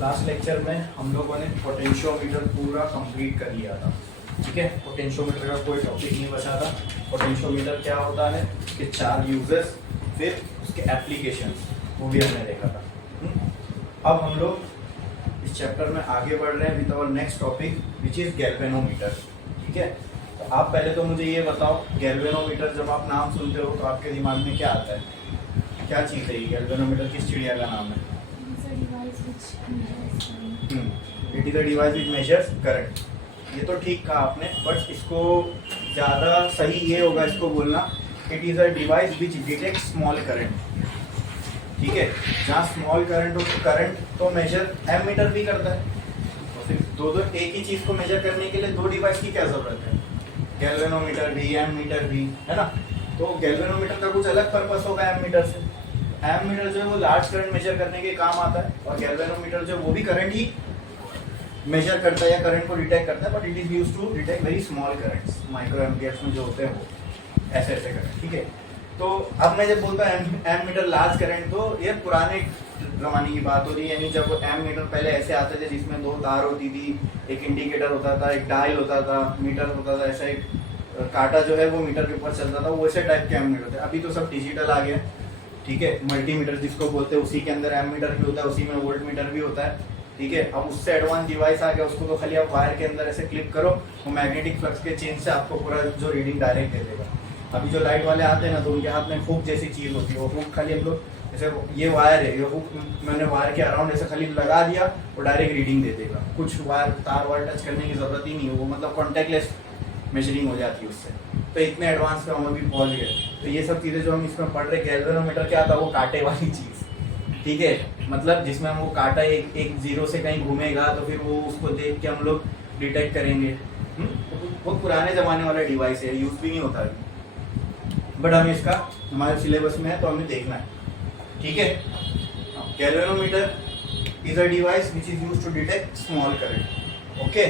Last lecture में हम लोगों ने पोटेंशियोमीटर पूरा कंप्लीट कर लिया था। ठीक है, पोटेंशियोमीटर का कोई टॉपिक नहीं बचा था। पोटेंशियोमीटर क्या होता है, उसके 4 यूजेस, फिर उसके एप्लीकेशंस, वो भी हमने देखा था। अब हम लोग इस चैप्टर में आगे बढ़ रहे हैं with our next topic which is galvanometer. ठीक है, तो आप पहले तो मुझे ये बताओ, गैल्वेनोमीटर जब आप नाम सुनते हो तो आपके दिमाग में क्या आता है? क्या चीज़ है ये? गैल्वेनोमीटर किस चिड़िया का नाम है? It is a device which measures current. ये तो ठीक कहा आपने, बट इसको ज़्यादा सही ये होगा इसको बोलना, it is a device which detect small current. ठीक है, जहाँ स्मॉल करंट हो तो करंट तो मेजर एमीटर भी करता है, तो फिर दो एक ही चीज़ को मेजर करने के लिए 2 डिवाइस की क्या ज़रूरत है? गैल्वेनोमीटर भी, एमीटर भी, है ना। तो गैल्वेनोमीटर का कुछ अलग पर्पस होगा एमीटर से। एमीटर जो है वो लार्ज करंट मेजर करने के काम आता है, और गैल्वेनोमीटर जो वो भी करंट ही मेजर करता है या करंट को डिटेक्ट करता है, but it is used to detect very small currents, micro amperes में जो होते हैं वो ऐसे ऐसे करंट। ठीक है, तो अब मैं जब बोलता हूँ एमीटर लार्ज करंट, तो ये पुराने जमाने की बात हो रही है, यानी जब एमीटर पहले ऐसे आते थे जिसमें 2 तार होती थी, एक इंडिकेटर होता था, एक डायल होता था, मीटर होता था, ऐसा एक कांटा जो है वो मीटर के ऊपर चलता था, वो वैसे टाइप के एमीटर थे। अभी तो सब डिजिटल आ गया। ठीक है, मल्टीमीटर जिसको बोलते हैं, उसी के अंदर एमीटर भी होता है, उसी में वोल्ट मीटर भी होता है। ठीक है, अब उससे एडवांस डिवाइस आ गया, उसको तो खाली आप वायर के अंदर ऐसे क्लिक करो, वो मैग्नेटिक फ्लक्स के चेंज से आपको पूरा जो रीडिंग डायरेक्ट दे देगा। अभी जो लाइट वाले आते हैं ना, तो उनके हाथ में हुक जैसी चीज होती है, वो हुक खाली हम लोग जैसे ये वायर है, ये हुक मैंने वायर के अराउंड ऐसे खाली लगा दिया, वो डायरेक्ट रीडिंग दे देगा। कुछ वायर तार वायर टच करने की जरूरत ही नहीं है, वो मतलब कॉन्टेक्टलेस मेजरिंग हो जाती है उससे। तो इतने एडवांस पे हम अभी पहुंच गए। तो ये सब चीजें जो हम इसमें पढ़ रहे, गैल्वेनोमीटर क्या था, वो कांटे वाली चीज। ठीक है, मतलब जिसमें हम वो कांटा एक जीरो से कहीं घूमेगा, तो फिर वो उसको देख के हम लोग डिटेक्ट करेंगे। वो पुराने जमाने वाला डिवाइस है, यूज भी नहीं होता अभी, बट हमें इसका हमारे सिलेबस में है तो हमें देखना है। ठीक है, galvanometer is a device which is used to detect small current. Okay,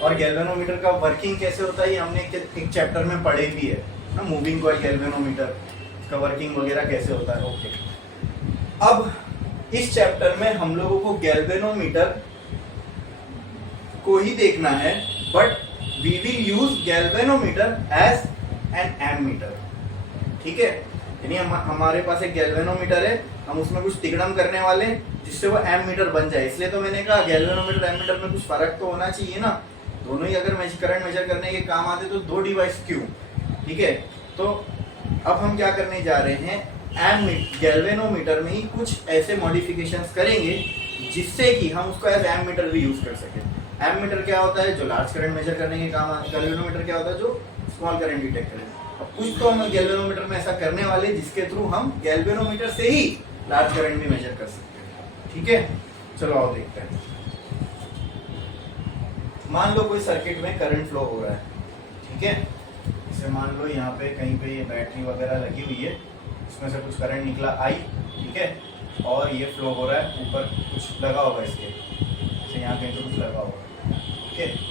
और गैल्वेनोमीटर का वर्किंग कैसे होता है ये हमने एक चैप्टर में पढ़े भी है ना, मूविंग कॉइल गैल्वेनोमीटर, इसका वर्किंग वगैरह कैसे होता है। ओके, अब इस चैप्टर में हम लोगों को गैल्वेनोमीटर को ही देखना है, but we will use galvanometer as an ammeter. ठीक है, यानी हमारे पास एक गैल्वेनोमीटर है, हम उसमें कुछ तिगड़म करने वाले जिससे वो एमीटर बन जाए। इसलिए तो मैंने कहा गैल्वेनोमीटर एमीटर में कुछ फर्क तो होना चाहिए ना, दोनों ही अगर करंट मेजर करने के काम आते तो 2 डिवाइस क्यों। ठीक है, तो अब हम क्या करने जा रहे हैं, गैल्वेनोमीटर में ही कुछ ऐसे मॉडिफिकेशंस करेंगे जिससे कि हम उसको एज एमीटर भी यूज कर सकें। एमीटर क्या होता है, जो लार्ज करंट मेजर करने के काम आता है। गैल्वेनोमीटर क्या होता है, जो स्मॉल करंट डिटेक्ट करें। अब कुछ तो हम गैल्वेनोमीटर में ऐसा करने वाले जिसके थ्रू हम गैल्वेनोमीटर से ही लार्ज करंट भी मेजर कर सकते हैं। ठीक है, चलो आओ देखते हैं। मान लो कोई सर्किट में करंट फ्लो हो रहा है। ठीक है, इसे मान लो यहाँ पे कहीं पे ये बैटरी वगैरह लगी हुई है, इसमें से कुछ करंट निकला आई। ठीक है, और ये फ्लो हो रहा है, ऊपर कुछ लगा होगा इसके, जैसे यहाँ कहीं तो कुछ लगा होगा। ठीक है,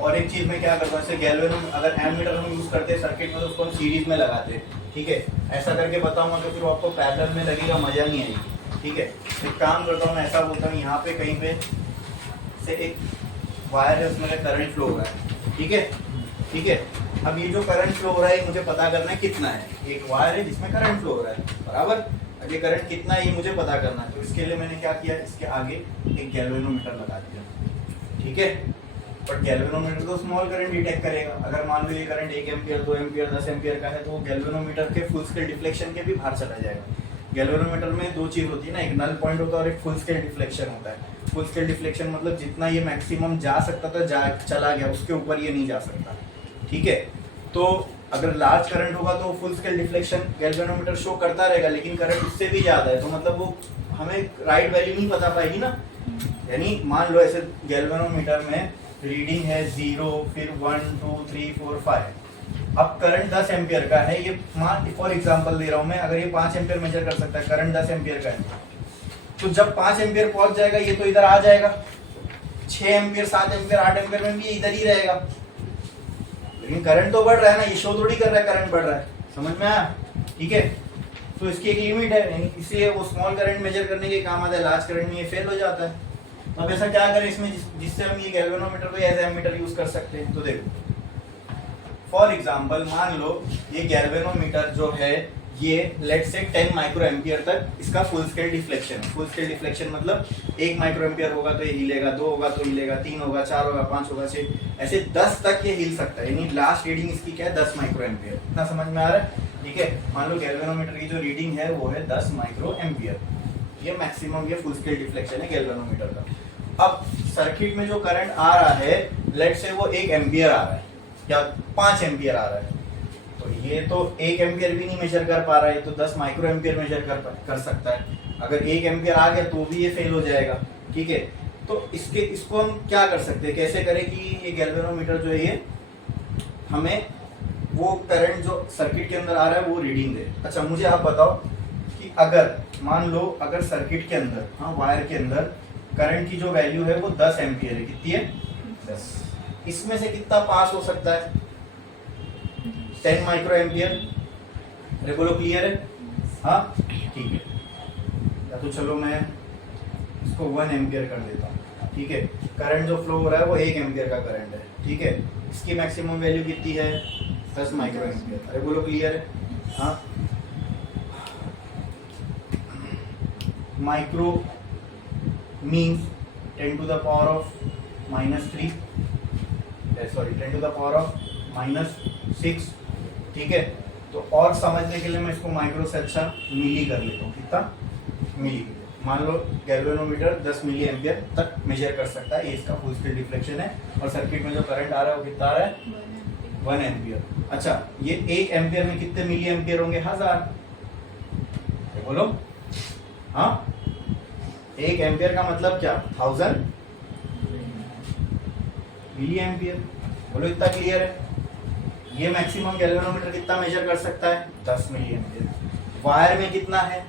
और एक चीज में क्या करता हूँ, जैसे गैल्वेनोमीटर अगर एमीटर हम यूज करते हैं सर्किट में, तो उसको हम सीरीज में लगाते हैं। ठीक है, ऐसा करके बताऊंगा तो फिर आपको पैरेलल में लगेगा, मजा नहीं आएगी। ठीक है, एक काम करता हूँ मैं, ऐसा बोलता हूँ यहाँ पे कहीं पे से एक वायर है, उसमें करंट फ्लो हो रहा है। ठीक है, ठीक है, अब ये जो करंट फ्लो हो रहा है मुझे पता करना है कितना है। एक वायर है जिसमें करंट फ्लो हो रहा है, बराबर। अब ये करंट कितना है ये मुझे पता करना है, तो इसके लिए मैंने क्या किया, इसके आगे एक गैल्वेनोमीटर लगा दिया। ठीक है, बट गैल्वेनोमीटर तो स्मॉल करंट डिटेक्ट करेगा। अगर मान लो ये करंट 1 एम्पियर 2 एम्पियर 10 एम्पियर का है, तो वो गैल्वेनोमीटर के फुल स्केल डिफ्लेक्शन के भी बाहर चला जाएगा। गैल्वेनोमीटर में 2 चीज होती है ना, एक नल पॉइंट होता है और एक फुल स्केल डिफ्लेक्शन होता है। फुल स्केल डिफ्लेक्शन मतलब जितना ये मैक्सिमम जा सकता था चला गया, उसके ऊपर ये नहीं जा सकता। ठीक है, तो अगर लार्ज करंट होगा तो full scale deflection galvanometer show करता रहेगा, लेकिन करंट उससे भी ज्यादा है तो मतलब वो हमें राइट वैल्यू नहीं पता पाएगी ना। यानी मान लो ऐसे गैल्वेनोमीटर में रीडिंग है 0, फिर 1 2 3 4 5। अब करंट 10 एम्पियर का है, ये मान फॉर एग्जांपल दे रहा हूं मैं, अगर ये 5 एम्पियर मेजर कर सकता है, करंट 10 एम्पियर का है, तो जब 5 एम्पियर पहुंच जाएगा ये तो इधर आ जाएगा, 6 एम्पियर 7 एम्पियर 8 एम्पियर में भी इधर ही रहेगा। लेकिन करंट तो बढ़ रहा है ना, ये शो थोड़ी कर रहा है करंट बढ़ रहा है, समझ में आया? ठीक है, तो इसकी एक लिमिट है, इसलिए वो स्मॉल करंट मेजर करने के काम आता है, लार्ज करंट में ये फेल हो जाता है। तो अब ऐसा क्या करें इसमें जिससे हम ये गैल्वेनोमीटर को एज एमीटर यूज कर सकते हैं? तो देखो, फॉर एग्जांपल मान लो ये गैल्वेनोमीटर जो है ये लेट से 10 माइक्रो एम्पियर तक इसका फुल स्केल डिफ्लेक्शन है। फुल स्केल डिफ्लेक्शन मतलब 1 माइक्रो एम्पियर होगा तो ये हिलेगा, 2 होगा तो हिलेगा, 3 होगा, 4 होगा, 5 होगा, 6, ऐसे 10 तक ये हिल सकता है। यानी लास्ट रीडिंग इसकी क्या है? 10 माइक्रो एम्पियर। इतना समझ में आ रहा है? ठीक है, मान लो गैल्वेनोमीटर की जो रीडिंग है वो है 10 माइक्रो एम्पियर। ये मैक्सिमम ये फुल स्केल डिफ्लेक्शन है गैल्वेनोमीटर का। अब सर्किट में जो करंट आ रहा है लेट से वो 1 एम्पियर आ रहा है या 5 एम्पियर आ रहा है, तो ये तो 1 एम्पियर भी नहीं मेजर कर पा रहा है, तो 10 माइक्रो एम्पियर मेजर कर सकता है। अगर 1 एम्पियर आ गया तो भी ये फेल हो जाएगा। ठीक है, तो इसको हम क्या कर सकते हैं, कैसे करें कि ये गैल्वेनोमीटर जो है ये हमें वो करंट जो सर्किट के अंदर आ रहा है वो रीडिंग दे। अच्छा, मुझे आप बताओ कि अगर मान लो अगर सर्किट के अंदर, हाँ वायर के अंदर करंट की जो वैल्यू है वो 10 एम्पियर है, कितनी है? 10। इसमें से कितना पास हो सकता है? 10 माइक्रो एम्पियर। अरे बोलो, क्लियर है? हाँ ठीक है, या तो चलो मैं इसको 1 एम्पियर कर देता हूँ। ठीक है, करंट जो फ्लो हो रहा है वो 1 एम्पियर का करंट है। ठीक है, इसकी मैक्सिमम वैल्यू कितनी है? 10 माइक्रो एम्पियर। अरे बोलो, क्लियर है? हाँ, micro means 10 to the power of -3, sorry 10 to the power of -6। ठीक है, तो और समझने के लिए मैं इसको माइक्रो से अच्छा मिली कर लेता हूँ। कितना? मिली। मान लो गैल्वेनोमीटर 10 मिली एम्पियर तक मेजर कर सकता है, ये इसका फुल स्केल डिफ्लेक्शन है, और सर्किट में जो करंट आ रहा है वो कितना आ रहा है? 1 एम्पियर। अच्छा, ये 1 एम्पियर में कितने मिली एम्पियर होंगे? 1000। बोलो, हाँ 1 एम्पियर का मतलब क्या? 1000 मिली एम्पियर। बोलो, इतना क्लियर है? ये मैक्सिमम गैल्वेनोमीटर कितना मेजर कर सकता है? 10 मिली एम्पियर। वायर में कितना है?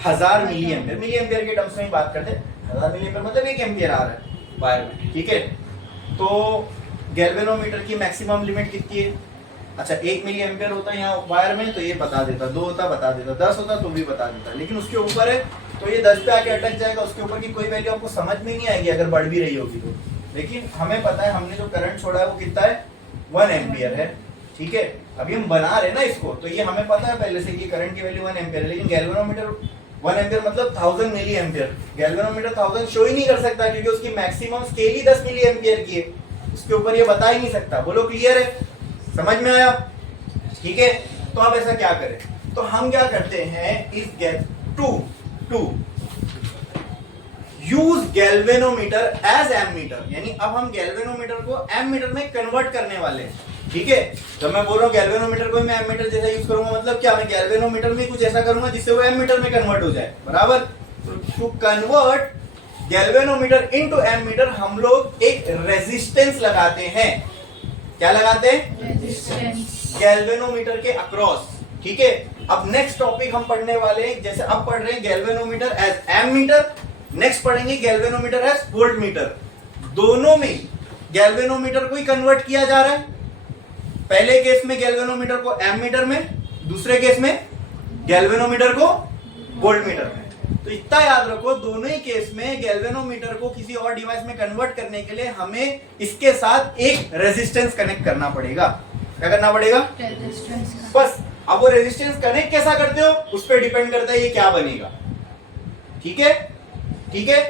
1000 मिली एम्पियर। मिली एम्पियर के टर्म्स में ही बात करते हैं। 1000 मिली एम्पियर मतलब 1 एम्पियर आ रहा है वायर में। ठीक है, तो गैल्वेनोमीटर की मैक्सिमम लिमिट कितनी है? अच्छा, 1 मिली एम्पियर होता है यहाँ वायर में तो ये बता देता, 2 होता बता देता, 10 होता तो भी बता देता, लेकिन उसके ऊपर है तो ये 10 पे आके अटक जाएगा। उसके ऊपर की कोई वैल्यू आपको समझ में नहीं आएगी अगर बढ़ भी रही होगी तो। लेकिन हमें पता है हमने जो करंट छोड़ा है वो कितना है? 1 एम्पियर है। ठीक है, अभी हम बना रहे ना इसको, तो ये हमें पता है पहले से कि करंट की वैल्यू 1 एम्पियर है, लेकिन गैल्वेनोमीटर 1 एम्पियर मतलब 1000 मिली एम्पियर। गैल्वेनोमीटर 1000 शो ही नहीं कर सकता क्योंकि उसकी मैक्सिमम स्केल ही 10 मिली एम्पियर की है, उसके ऊपर ये बता ही नहीं सकता। बोलो, क्लियर है? समझ में आया? ठीक है, तो अब ऐसा क्या करें? तो हम क्या करते हैं, इस to use galvanometer as ammeter, यानी अब हम गैल्वेनोमीटर को एमीटर में कन्वर्ट करने वाले हैं। ठीक है, जब मैं बोल रहा हूँ गैल्वेनोमीटर को मैं एमीटर जैसा यूज करूंगा, मतलब क्या? मैं गैल्वेनोमीटर में कुछ ऐसा करूंगा जिससे वो एमीटर में कन्वर्ट हो जाए, बराबर। To convert galvanometer into ammeter हम लोग एक रेजिस्टेंस लगाते हैं। क्या लगाते हैं? रेजिस्टेंस गैल्वेनोमीटर के अक्रॉस। ठीक है, अब नेक्स्ट टॉपिक हम पढ़ने वाले हैं, जैसे अब पढ़ रहे हैं गैल्वेनोमीटर एज एमीटर, नेक्स्ट पढ़ेंगे गैल्वेनोमीटर एज वोल्टमीटर। दोनों में गैल्वेनोमीटर को ही कन्वर्ट किया जा रहा है। पहले केस में गैल्वेनोमीटर को एमीटर में, दूसरे केस में गैल्वेनोमीटर को वोल्टमीटर में। तो इतना याद रखो, दोनों ही केस में गैल्वेनोमीटर को किसी और डिवाइस में कन्वर्ट करने के लिए हमें इसके साथ एक रेजिस्टेंस कनेक्ट करना पड़ेगा। क्या करना पड़ेगा? रेजिस्टेंस। बस, अब वो रेजिस्टेंस कनेक्ट कैसा करते हो उस पर डिपेंड करता है ये क्या बनेगा। ठीक है, ठीक है,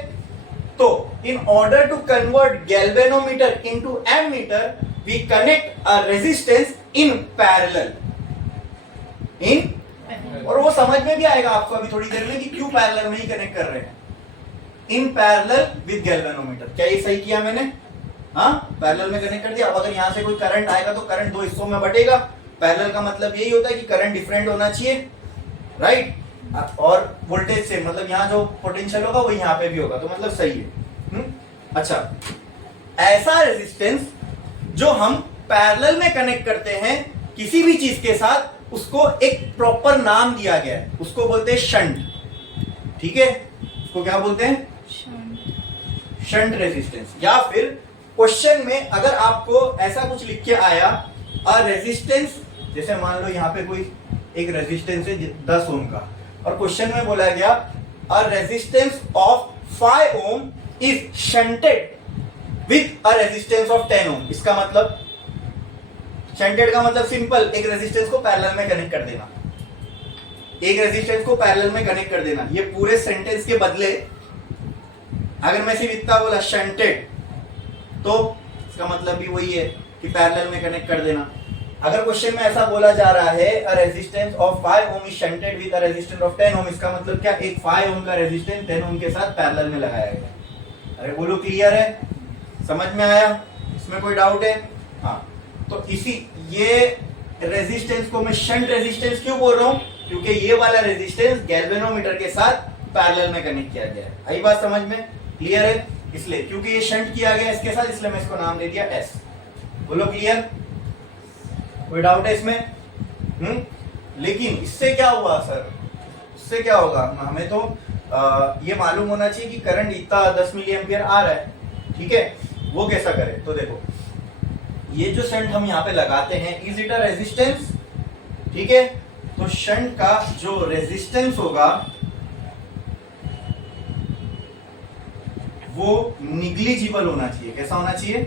तो in order to convert galvanometer into ammeter we connect a resistance in parallel. और वो समझ में भी आएगा आपको अभी थोड़ी देर में कि क्यों पैरेलल में ही कनेक्ट कर रहे हैं, इन पैरेलल विद गैल्वेनोमीटर। क्या ये सही किया मैंने? हाँ, पैरेलल में कनेक्ट कर दिया। अब अगर यहां से कोई करंट आएगा तो करंट 2 हिस्सों में बटेगा। पैरेलल का मतलब यही होता है कि करंट डिफरेंट होना चाहिए, राइट? और वोल्टेज से मतलब यहाँ जो पोटेंशियल होगा वो यहाँ पे भी होगा, तो मतलब सही है। अच्छा, ऐसा रेजिस्टेंस जो हम पैरेलल में कनेक्ट करते हैं किसी भी चीज के साथ, उसको एक प्रॉपर नाम दिया गया है, उसको बोलते हैं शंट। ठीक है, उसको क्या बोलते हैं? Shunt resistance. या फिर क्वेश्चन में अगर आपको ऐसा कुछ लिख के आया, अ रेजिस्टेंस जैसे मान लो यहाँ पे कोई एक रेजिस्टेंस है 10 ओम का, और क्वेश्चन में बोला गया a resistance of 5 ohm is shunted with a resistance of 10 ohm. इसका मतलब, शंटेड का मतलब सिंपल, एक रेजिस्टेंस को पैरेलल में कनेक्ट कर देना, एक रेजिस्टेंस को पैरेलल में कनेक्ट कर देना। ये पूरे सेंटेंस के बदले अगर मैं सिर्फ इतना बोला शंटेड, तो इसका मतलब भी वही है कि पैरेलल में कनेक्ट कर देना। अगर क्वेश्चन में ऐसा बोला जा रहा है a resistance of 5 ohm is shunted with a resistance of 10 ohm, इसका मतलब क्या, एक 5 ओम का रेजिस्टेंस 10 ओम के साथ पैरेलल में लगाया गया। अरे बोलो क्लियर है, समझ में आया, इसमें कोई डाउट है? हाँ, तो इसी ये रेजिस्टेंस को मैं शंट रेजिस्टेंस क्यों बोल रहा हूं, क्योंकि ये वाला रेजिस्टेंस गैल्वेनोमीटर के साथ पैरेलल में कनेक्ट किया गया है। आई बात समझ में, क्लियर है? इसलिए क्योंकि ये शंट किया गया इसके साथ, इसलिए मैं इसको नाम दे दिया एस। बोलो क्लियर, कोई डाउट है इसमें? लेकिन इससे क्या हुआ सर, इससे क्या होगा, हमें तो ये मालूम होना चाहिए कि करंट इतना 10 मिली एम्पियर आ रहा है, ठीक है, वो कैसा करें। तो देखो ये जो शंट हम यहाँ पे लगाते हैं, इज इट अ रेजिस्टेंस, ठीक है, तो शंट का जो रेजिस्टेंस होगा वो निग्लिजिबल होना चाहिए। कैसा होना चाहिए?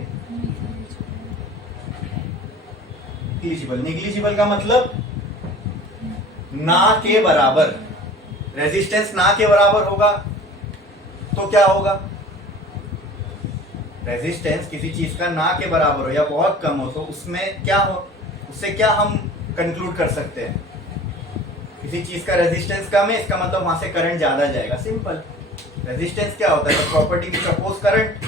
निग्लिजिबल। निग्लिजिबल का मतलब ना के बराबर। रेजिस्टेंस ना के बराबर होगा तो क्या होगा, रेजिस्टेंस किसी चीज का ना के बराबर हो या बहुत कम हो तो उसमें क्या हो, उससे क्या हम कंक्लूड कर सकते हैं, किसी चीज का रेजिस्टेंस कम है इसका मतलब वहां से करंट ज्यादा जाएगा। सिंपल। रेजिस्टेंस क्या होता है, प्रॉपर्टी की अपोज करंट,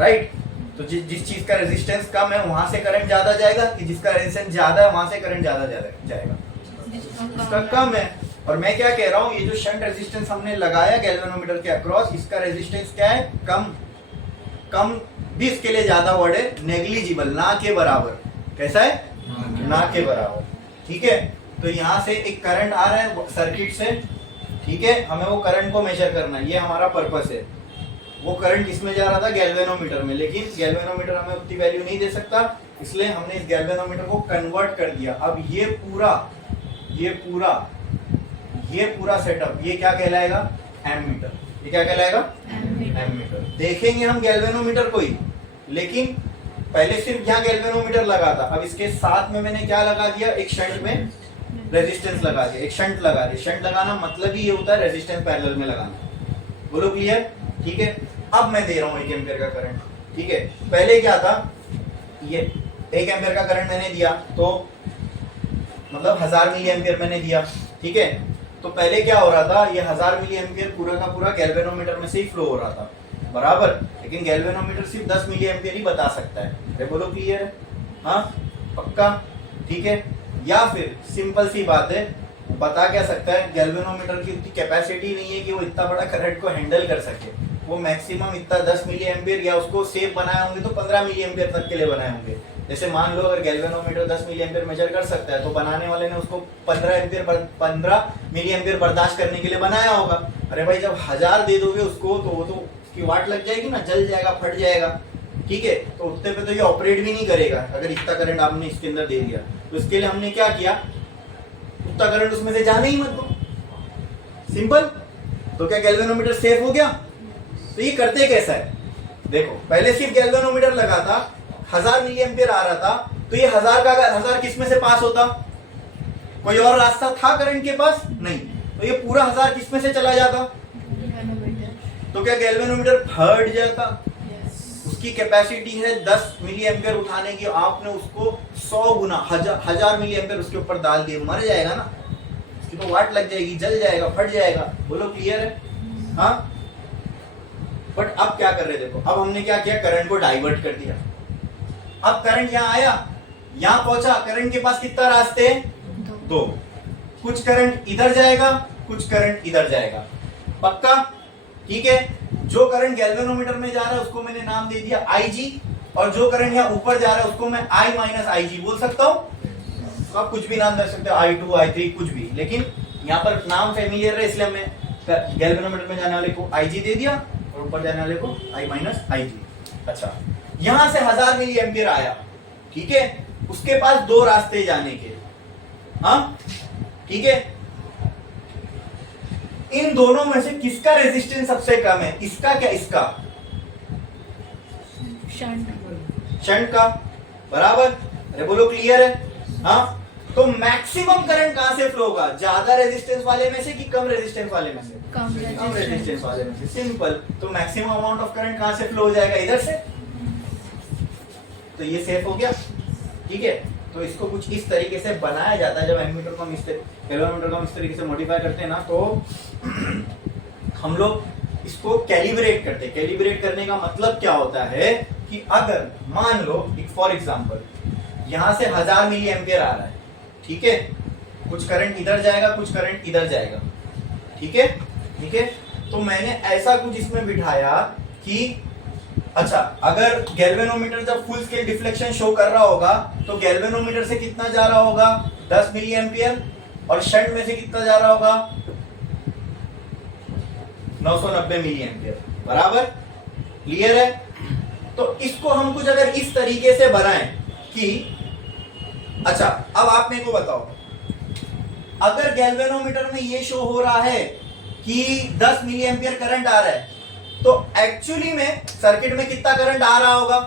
राइट। तो जिस चीज का रेजिस्टेंस कम है वहां से करंट ज्यादा जाएगा, कि जिसका रेजिस्टेंस ज्यादा है वहां से करंट ज्यादा जाएगा, इसका कम है। और मैं क्या कह रहा हूं, ये जो शंट रेजिस्टेंस हमने लगाया गैल्वेनोमीटर के अक्रॉस, इसका रेजिस्टेंस क्या है, कम। कम भी इसके लिए ज्यादा वर्ड है, नेग्लिजिबल, ना के बराबर। कैसा है? ना के बराबर, ठीक है। तो यहाँ से एक करंट आ रहा है सर्किट से, ठीक है, हमें वो करंट को मेजर करना है, ये हमारा पर्पस है। वो करंट किसमें जा रहा था, गैल्वेनोमीटर में, लेकिन गैल्वेनोमीटर हमें उतनी वैल्यू नहीं दे सकता, इसलिए हमने इस गैल्वेनोमीटर को कन्वर्ट कर दिया। अब ये पूरा सेटअप ये क्या कहलाएगा, एमीटर। ये क्या कहलाएगा, एमीटर। देखेंगे हम गैल्वेनोमीटर को ही, लेकिन पहले सिर्फ यहाँ गैल्वेनोमीटर लगा था, अब इसके साथ में मैंने क्या लगा दिया, एक शंट में रेजिस्टेंस लगा दिया, एक शंट लगा दिया। शंट लगाना मतलब ही ये होता है रेजिस्टेंस पैरेलल में लगाना। बोलो क्लियर, ठीक है। अब मैं दे रहा हूँ 1 एम्पियर का करंट, ठीक है। पहले क्या था, ये 1 एम्पियर का करंट मैंने दिया तो मतलब 1000 मिली एम्पियर मैंने दिया, ठीक है। तो पहले क्या हो रहा था, ये 1000 मिली एम्पियर पूरा का पूरा गैल्वेनोमीटर में से ही फ्लो हो रहा था, बराबर। लेकिन गैल्वेनोमीटर सिर्फ 10 मिली एम्पियर ही बता सकता है। बोलो क्लियर है, हाँ पक्का, ठीक है। या फिर सिंपल सी बात है, बता क्या सकता है, गैल्वेनोमीटर की उतनी कैपेसिटी नहीं है कि वो इतना बड़ा करंट को हैंडल कर सके। वो मैक्सिमम इतना 10 मिली एम्पियर, या उसको सेफ बनाए होंगे तो 15 मिली एम्पियर तक के लिए बनाए होंगे। जैसे मान लो अगर गैल्वेनोमीटर 10 मिली एम्पियर मेजर कर सकता है, तो बनाने वाले ने उसको 15 मिली एम्पियर बर्दाश्त करने के लिए बनाया होगा। अरे भाई जब 1000 दे दोगे उसको, तो वो तो उसकी वाट लग जाएगी ना, जल जाएगा, फट जाएगा, ठीक है। तो उतने पे तो ये ऑपरेट भी नहीं करेगा अगर इतना करंट आपने इसके अंदर दे दिया। तो इसके लिए हमने क्या किया, उतना करंट उसमें से जाने ही मत दो, सिंपल। तो क्या गैल्वेनोमीटर सेफ हो गया? तो ये करते कैसा है, देखो पहले सिर्फ गैल्वेनोमीटर लगा था, 1000 मिली एम्पियर आ रहा था, तो ये 1000 का 1000 किस में से पास होता, कोई और रास्ता था करंट के पास? नहीं। तो ये पूरा 1000 किस में से चला जाता, तो क्या गैल्वेनोमीटर फट जाता? उसकी कैपेसिटी है 10 मिली एम्पियर उठाने की, आपने उसको 100 गुना 1000 मिली एम्पियर उसके ऊपर डाल दिए, मर जाएगा ना, उसकी तो वाट लग जाएगी, जल जाएगा, फट जाएगा। बोलो क्लियर है, हाँ। बट अब क्या कर रहे, देखो अब हमने क्या किया, करंट को डाइवर्ट कर दिया। अब करंट यहाँ आया, यहाँ पहुंचा, करंट के पास कितना रास्ते हैं, 2। कुछ करंट इधर जाएगा, कुछ करंट इधर जाएगा, पक्का, ठीक है। जो करंट गैल्वेनोमीटर में जा रहा है उसको मैंने नाम दे दिया IG, और जो करंट यहाँ ऊपर जा रहा है उसको मैं I माइनस IG बोल सकता हूँ। तो आप कुछ भी नाम दे सकते हो, I2 I3 कुछ भी, लेकिन यहाँ पर नाम फेमिलियर है इसलिए मैं गैल्वेनोमीटर में जाने वाले को IG दे दिया और ऊपर जाने वाले को I माइनस IG। अच्छा, यहाँ से 1000 मिली एम्पियर आया, ठीक है, उसके पास 2 रास्ते जाने के, हाँ ठीक है। इन दोनों में से किसका रेजिस्टेंस सबसे कम है, इसका क्या इसका? शंट का, बराबर। अरे बोलो क्लियर है? हाँ, तो मैक्सिमम करंट कहां से फ्लो होगा, ज्यादा रेजिस्टेंस वाले में से कि कम रेजिस्टेंस वाले में से? कम रेजिस्टेंस वाले में से। सिंपल। तो मैक्सिमम अमाउंट ऑफ करंट कहां से फ्लो हो जाएगा, इधर से। तो ये सेफ हो गया, ठीक है। तो इसको कुछ इस तरीके से बनाया जाता है, जब एमीटर को हम कैलोमीटर को हम इस तरीके से मॉडिफाई करते हैं ना, तो हम लोग इसको कैलिब्रेट करते हैं। कैलिब्रेट करने का मतलब क्या होता है कि अगर मान लो फॉर एग्जांपल यहां से 1000 मिली एम्पियर आ रहा है, ठीक है, कुछ करंट इधर जाएगा, कुछ करंट इधर जाएगा, ठीक है, ठीक है। तो मैंने ऐसा कुछ इसमें बिठाया कि अच्छा, अगर गैल्वेनोमीटर जब फुल स्केल डिफ्लेक्शन शो कर रहा होगा तो गैल्वेनोमीटर से कितना जा रहा होगा, 10 मिली एम्पियर, और शंट में से कितना जा रहा होगा, 990 मिली एम्पियर, बराबर। क्लियर है? तो इसको हम कुछ अगर इस तरीके से बनाएं कि अच्छा, अब आप मेरे को बताओ, अगर गैल्वेनोमीटर में ये शो हो रहा है कि 10 मिली एम्पियर करंट आ रहा है, तो एक्चुअली में सर्किट में कितना करंट आ रहा होगा,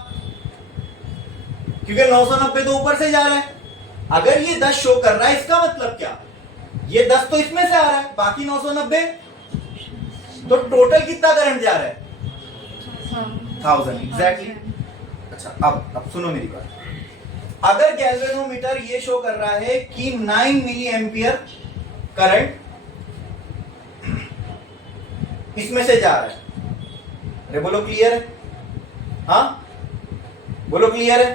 क्योंकि 990 तो ऊपर से जा रहा है। अगर ये 10 शो कर रहा है, इसका मतलब क्या, ये 10 तो इसमें से आ रहा है, बाकी 990, तो टोटल कितना करंट जा रहा है, 1000 एग्जैक्टली। अच्छा, अब सुनो मेरी बात। अगर गैल्वेनोमीटर ये शो कर रहा है कि 9 मिली एम्पियर करंट इसमें से जा रहा है, अरे बोलो क्लियर है? हाँ बोलो क्लियर है?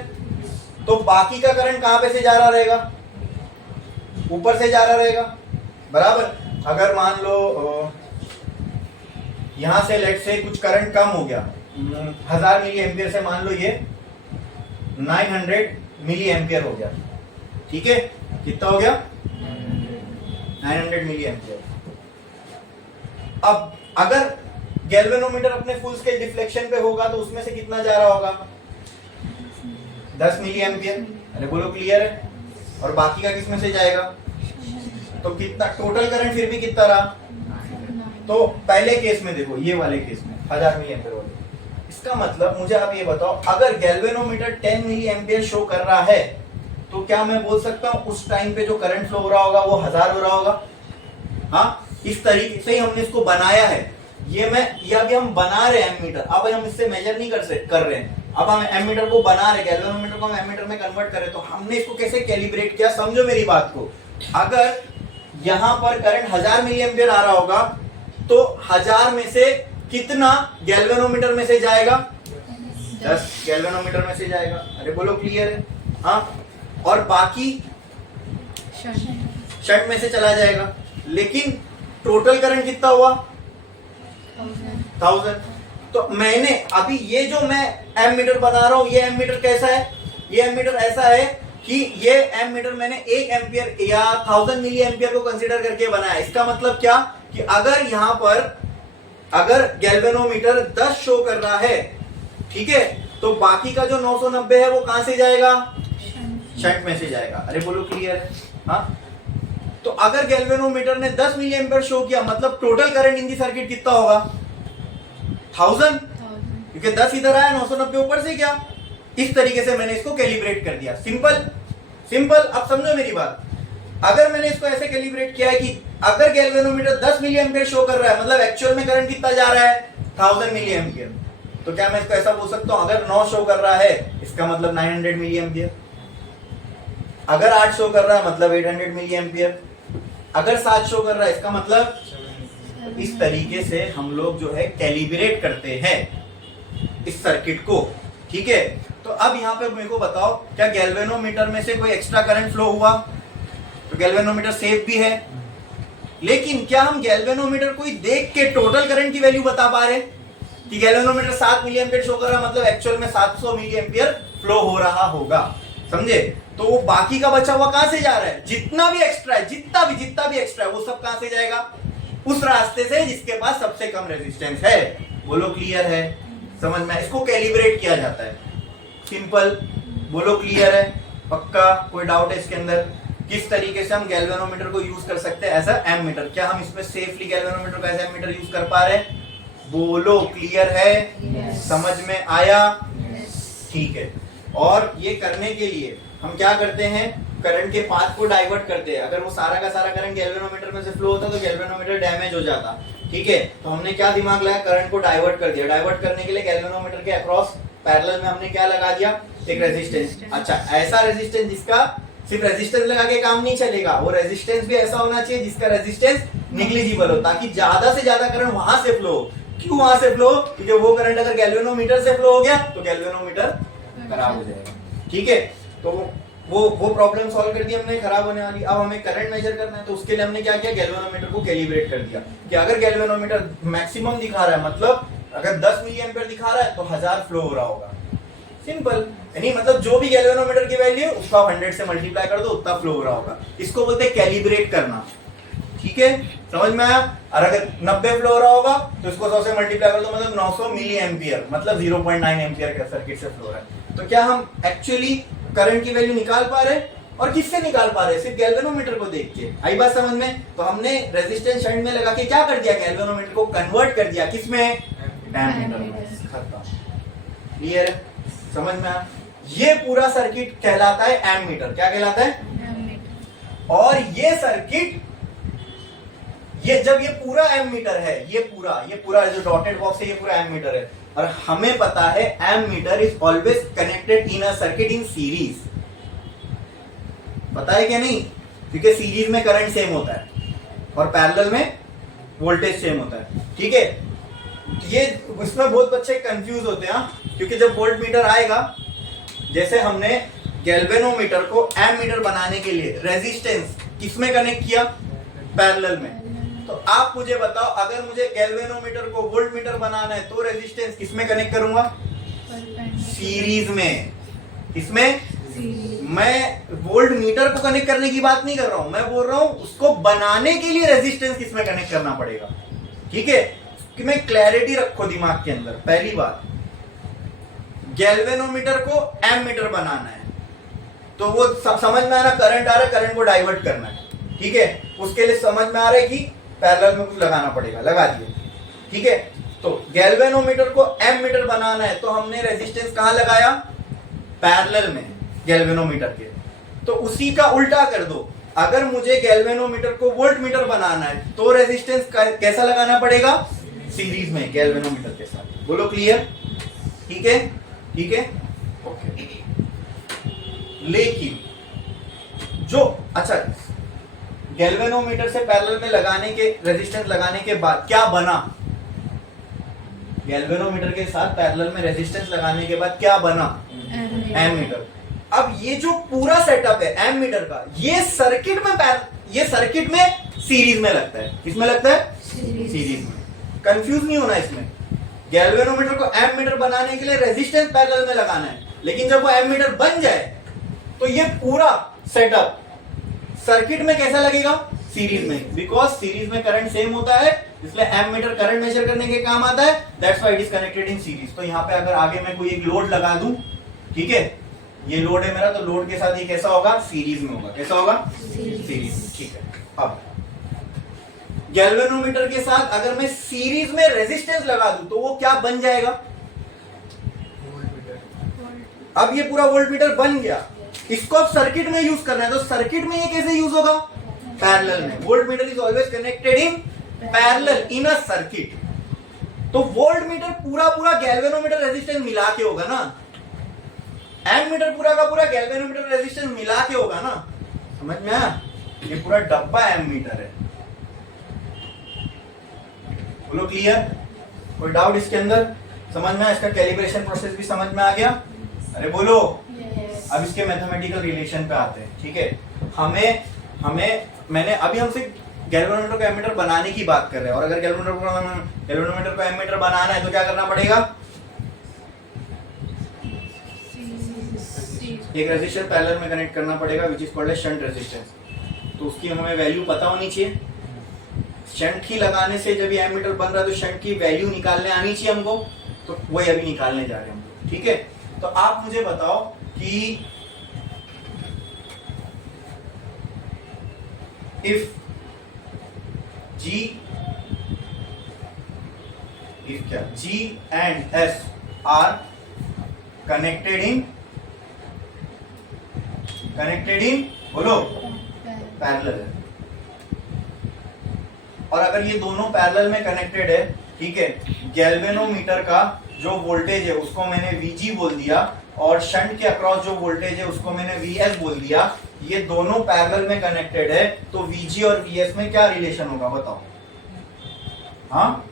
तो बाकी का करंट कहां पे से जा रहा रहेगा, ऊपर से जा रहा रहेगा, बराबर। अगर मान लो यहां से लेट से कुछ करंट कम हो गया, 1000 मिली एम्पियर से मान लो ये 900 मिली एम्पियर हो गया, ठीक है, कितना हो गया, 900 मिली एम्पियर। अब अगर गैल्वेनोमीटर अपने फुल स्केल डिफ्लेक्शन पे होगा तो उसमें से कितना जा रहा होगा, 10 मिली एम्पियर, अरे बोलो क्लियर है? और बाकी का किसमें से जाएगा, तो कितना टोटल करंट फिर भी कितना रहा। तो पहले केस में देखो, ये वाले केस में 1000 मिली एम्पियर वाले, इसका मतलब मुझे आप ये बताओ, अगर गैल्वेनोमीटर 10 मिली एम्पियर शो कर रहा है तो क्या मैं बोल सकता हूं उस टाइम पे जो करंट फ्लो हो रहा होगा वो 1000 हो रहा होगा? हाँ, इस तरीके से ही हमने इसको बनाया है। ये अभी हम बना रहे हैं एमीटर, अब हम इससे मेजर नहीं कर रहे हैं, अब हम एमीटर को बना रहे, गैल्वेनोमीटर को हम एमीटर में कन्वर्ट करें। तो हमने इसको कैसे कैलिब्रेट किया, समझो मेरी बात को। अगर यहां पर करंट 1000 मिली एम्पियर आ रहा होगा तो 1000 में से कितना गैल्वेनोमीटर में से जाएगा, 10 गैल्वेनोमीटर में से जाएगा, अरे बोलो क्लियर है? हाँ, और बाकी शंट में से चला जाएगा। लेकिन टोटल करंट कितना हुआ, 1000। तो मैंने अभी ये जो मैं एमीटर बना रहा हूं, ये एमीटर कैसा है, ये एमीटर ऐसा है कि ये एमीटर मैंने 1 एम्पियर या 1000 मिली एम्पियर को कंसीडर करके बनाया। इसका मतलब क्या कि अगर यहां पर अगर गैल्वेनोमीटर 10 शो कर रहा है, ठीक है, तो बाकी का जो 990 है वो कहां से जाएगा, शंट में से जाएगा, अरे बोलो क्लियर है? हाँ, तो अगर गैल्वेनोमीटर ने 10 मिली एम्पियर शो किया, मतलब total current in the circuit कितना होगा, 1000, क्योंकि 10 इधर आया, 990 ऊपर से गया। इस तरीके से मैंने इसको कैलिब्रेट कर दिया। सिंपल। अब समझो मेरी बात, अगर मैंने इसको ऐसे कैलिब्रेट किया है कि अगर गैल्वेनोमीटर 10 मिली एम्पियर शो कर रहा है, मतलब एक्चुअल में करंट कितना जा रहा है, 1000 मिली एम्पियर, तो क्या मैं इसको ऐसा बोल सकता हूं, अगर 9 शो कर रहा है इसका मतलब 900 मिली एम्पियर, अगर 8 शो कर रहा है मतलब 800 मिली एम्पियर, अगर 7 शो कर रहा है इसका मतलब। इस तरीके से हम लोग जो है कैलिब्रेट करते हैं इस सर्किट को, ठीक है। तो अब यहाँ पे मेरे को बताओ, क्या गैल्वेनोमीटर में से कोई एक्स्ट्रा करंट फ्लो हुआ, तो गैल्वेनोमीटर सेफ भी है, लेकिन क्या हम गैल्वेनोमीटर को देख के टोटल करंट की वैल्यू बता पा रहे कि गैल्वेनोमीटर 7 मिली एम्पियर शो कर रहा है, मतलब एक्चुअल में 700 मिली एम्पियर फ्लो हो रहा होगा, समझे? तो वो बाकी का बचा हुआ कहां से जा रहा है, जितना भी एक्स्ट्रा है, जितना भी एक्स्ट्रा है, वो सब कहां से जाएगा, उस रास्ते से जिसके पास सबसे कम रेजिस्टेंस है। बोलो क्लियर है? समझ में? इसको कैलिब्रेट किया जाता है। सिंपल, बोलो क्लियर है? पक्का? कोई डाउट है इसके अंदर? किस तरीके से हम गैल्वेनोमीटर को यूज कर सकते हैं एज अ एमीटर। क्या हम इसमें सेफली गैल्वेनोमीटर को एज एमीटर यूज कर पा रहे हैं? बोलो, क्लियर है? समझ में आया? ठीक है। और ये करने के लिए हम क्या करते हैं, करंट के पाथ को डाइवर्ट करते हैं। अगर वो सारा का सारा करंट गैल्वेनोमीटर में से फ्लो होता तो गैल्वेनोमीटर डैमेज हो जाता। ठीक है, तो हमने क्या दिमाग लगाया, करंट को डाइवर्ट कर दिया। डाइवर्ट करने के लिए गैल्वेनोमीटर के अक्रॉस पैरेलल में हमने क्या लगा दिया, एक रेजिस्टेंस। अच्छा, ऐसा रेजिस्टेंस जिसका सिर्फ रेजिस्टेंस लगा के काम नहीं चलेगा, वो रेजिस्टेंस भी ऐसा होना चाहिए जिसका रेजिस्टेंस निग्लिजिबल हो, ताकि ज्यादा से ज्यादा करंट वहां से फ्लो हो। क्यों वहां से फ्लो? क्योंकि वो करंट अगर गैल्वेनोमीटर से फ्लो हो गया तो गैल्वेनोमीटर खराब हो जाएगा। ठीक है, तो वो प्रॉब्लम सॉल्व कर दी हमने खराब होने वाली। अब हमें करंट मेजर करना है, तो उसके लिए हमने क्या किया, गैल्वेनोमीटर को कैलिब्रेट कर दिया कि अगर गैल्वेनोमीटर मैक्सिमम दिखा रहा है, मतलब अगर 10 मिली एम्पियर दिखा रहा है तो 1000 फ्लो हो रहा होगा। सिंपल, यानी मतलब जो भी गैल्वेनोमीटर की वैल्यू है उसका 100 से मल्टीप्लाई कर दो, उतना फ्लो हो रहा होगा। इसको बोलते हैं कैलिब्रेट करना। ठीक है, समझ में आया? और अगर 90 फ्लो हो रहा होगा तो इसको 100 से मल्टीप्लाई कर दो, मतलब 900 मिली एम्पियर, मतलब 0.9 एम्पियर का सर्किट से फ्लो हो रहा है। तो क्या हम एक्चुअली करंट की वैल्यू निकाल पा रहे हैं? और किससे निकाल पा रहे हैं? सिर्फ गैल्वेनोमीटर को देख के। आई बात समझ में? तो हमने रेजिस्टेंस शंट में लगा के क्या कर दिया, गैल्वेनोमीटर को कन्वर्ट कर दिया किसमें, एमीटर में। खत्म। क्लियर है? समझ में आया? ये पूरा सर्किट कहलाता है एमीटर। क्या कहलाता है? एमीटर। और ये सर्किट, ये जब ये पूरा एमीटर है, ये पूरा जो डॉटेड बॉक्स है ये पूरा एमीटर है, और हमें पता है ammeter is always connected in a circuit in series. पता है क्या? नहीं, क्योंकि सीरीज में करंट सेम होता है और पैरेलल में वोल्टेज सेम होता है। ठीक है, ये इसमें बहुत बच्चे कंफ्यूज होते हैं, क्योंकि जब वोल्ट मीटर आएगा, जैसे हमने गैल्वेनोमीटर को एमीटर बनाने के लिए रेजिस्टेंस किसमें कनेक्ट किया, पैरेलल में। तो आप मुझे बताओ, अगर मुझे गैल्वेनोमीटर को वोल्ट मीटर बनाना है तो रेजिस्टेंस किसमें कनेक्ट करूंगा, सीरीज में। किसमें? मैं वोल्ट मीटर को कनेक्ट करने की बात नहीं कर रहा हूं, मैं बोल रहा हूं उसको बनाने के लिए रेजिस्टेंस किसमें कनेक्ट करना पड़ेगा। ठीक है, कि मैं क्लैरिटी रखो दिमाग के अंदर। पहली बात, गैल्वेनोमीटर को एमीटर बनाना है तो वो समझ में आ रहा, करंट आ रहा है, करंट को डाइवर्ट करना है। ठीक है, उसके लिए समझ में आ रहा है कि पैरेलल में कुछ लगाना पड़ेगा, लगा दिए। ठीक है, तो गैल्वेनोमीटर को एमीटर बनाना है तो हमने रेजिस्टेंस कहां लगाया, पैरेलल में गैल्वेनोमीटर के। तो उसी का उल्टा कर दो, अगर मुझे गैल्वेनोमीटर को वोल्ट मीटर बनाना है तो रेजिस्टेंस कैसा लगाना पड़ेगा, सीरीज में गैल्वेनोमीटर के साथ। बोलो क्लियर? ठीक है, ठीक है, ओके। लेकिन जो अच्छा, गैल्वेनोमीटर से पैरेलल में लगाने के, रेजिस्टेंस लगाने के बाद क्या बना, गैल्वेनोमीटर के साथ पैरेलल में रेजिस्टेंस लगाने के बाद क्या बना, एमीटर। अब ये जो पूरा सेटअप है एमीटर का, ये सर्किट में सीरीज में लगता है। किसमें लगता है? सीरीज में। कंफ्यूज नहीं होना इसमें। गैल्वेनोमीटर को एमीटर बनाने के लिए रेजिस्टेंस पैरेलल में लगाना है, लेकिन जब वो एमीटर बन जाए तो ये पूरा सेटअप सर्किट में कैसा लगेगा, सीरीज में। बिकॉज सीरीज में करंट सेम होता है, इसलिए एमीटर करंट मेजर करने के काम आता है। That's why it is connected in series. तो यहाँ पे अगर आगे मैं कोई एक लोड लगा दूं, ठीक है, ये लोड है मेरा, तो लोड के साथ ये कैसा होगा, सीरीज में होगा। कैसा होगा, सीरीज। ठीक है, अब गैल्वेनोमीटर के साथ अगर मैं सीरीज में रेजिस्टेंस लगा दूं तो वो क्या बन जाएगा, अब ये पूरा वोल्ट मीटर बन गया। इसको अब सर्किट में यूज करना है, तो सर्किट में ये कैसे यूज होगा, पैरेलल में। Volt meter is always connected in parallel in a circuit. तो वोल्ट मीटर पूरा गैल्वेनोमीटर रेजिस्टेंस मिला के होगा ना, एमीटर पूरा का पूरा गैल्वेनोमीटर रेजिस्टेंस मिला के होगा ना। समझ में आया? ये पूरा डब्बा एमीटर है। बोलो क्लियर? कोई डाउट इसके अंदर? समझ में आया? इसका कैलिब्रेशन प्रोसेस भी समझ में आ गया? अरे बोलो। अब इसके मैथमेटिकल रिलेशन पे आते हैं। ठीक है, मैंने अभी हमसे गैल्वेनोमीटर को एमीटर बनाने की बात कर रहे हैं, और अगर गैल्वेनोमीटर को एमीटर बनाना है तो क्या करना पड़ेगा, एक रेजिस्टर पैरेलल में कनेक्ट करना पड़ेगा, which is called as shunt resistance. तो उसकी हमें वैल्यू पता होनी चाहिए। शंट की लगाने से जब ये एमीटर बन रहा है तो शंट की वैल्यू निकालने आनी चाहिए हमको, तो वही अभी निकालने जा रहे हैं हम। ठीक है, तो आप मुझे बताओ कि if G and S are connected in बोलो पैरेलल है, और अगर ये दोनों पैरेलल में कनेक्टेड है, ठीक है, गैल्वेनोमीटर का जो वोल्टेज है उसको मैंने Vg बोल दिया, और शंट के अक्रॉस जो वोल्टेज है उसको मैंने Vs बोल दिया, ये दोनों पैरेलल में कनेक्टेड है, तो Vg और Vs में क्या रिलेशन होगा बताओ? हाँ,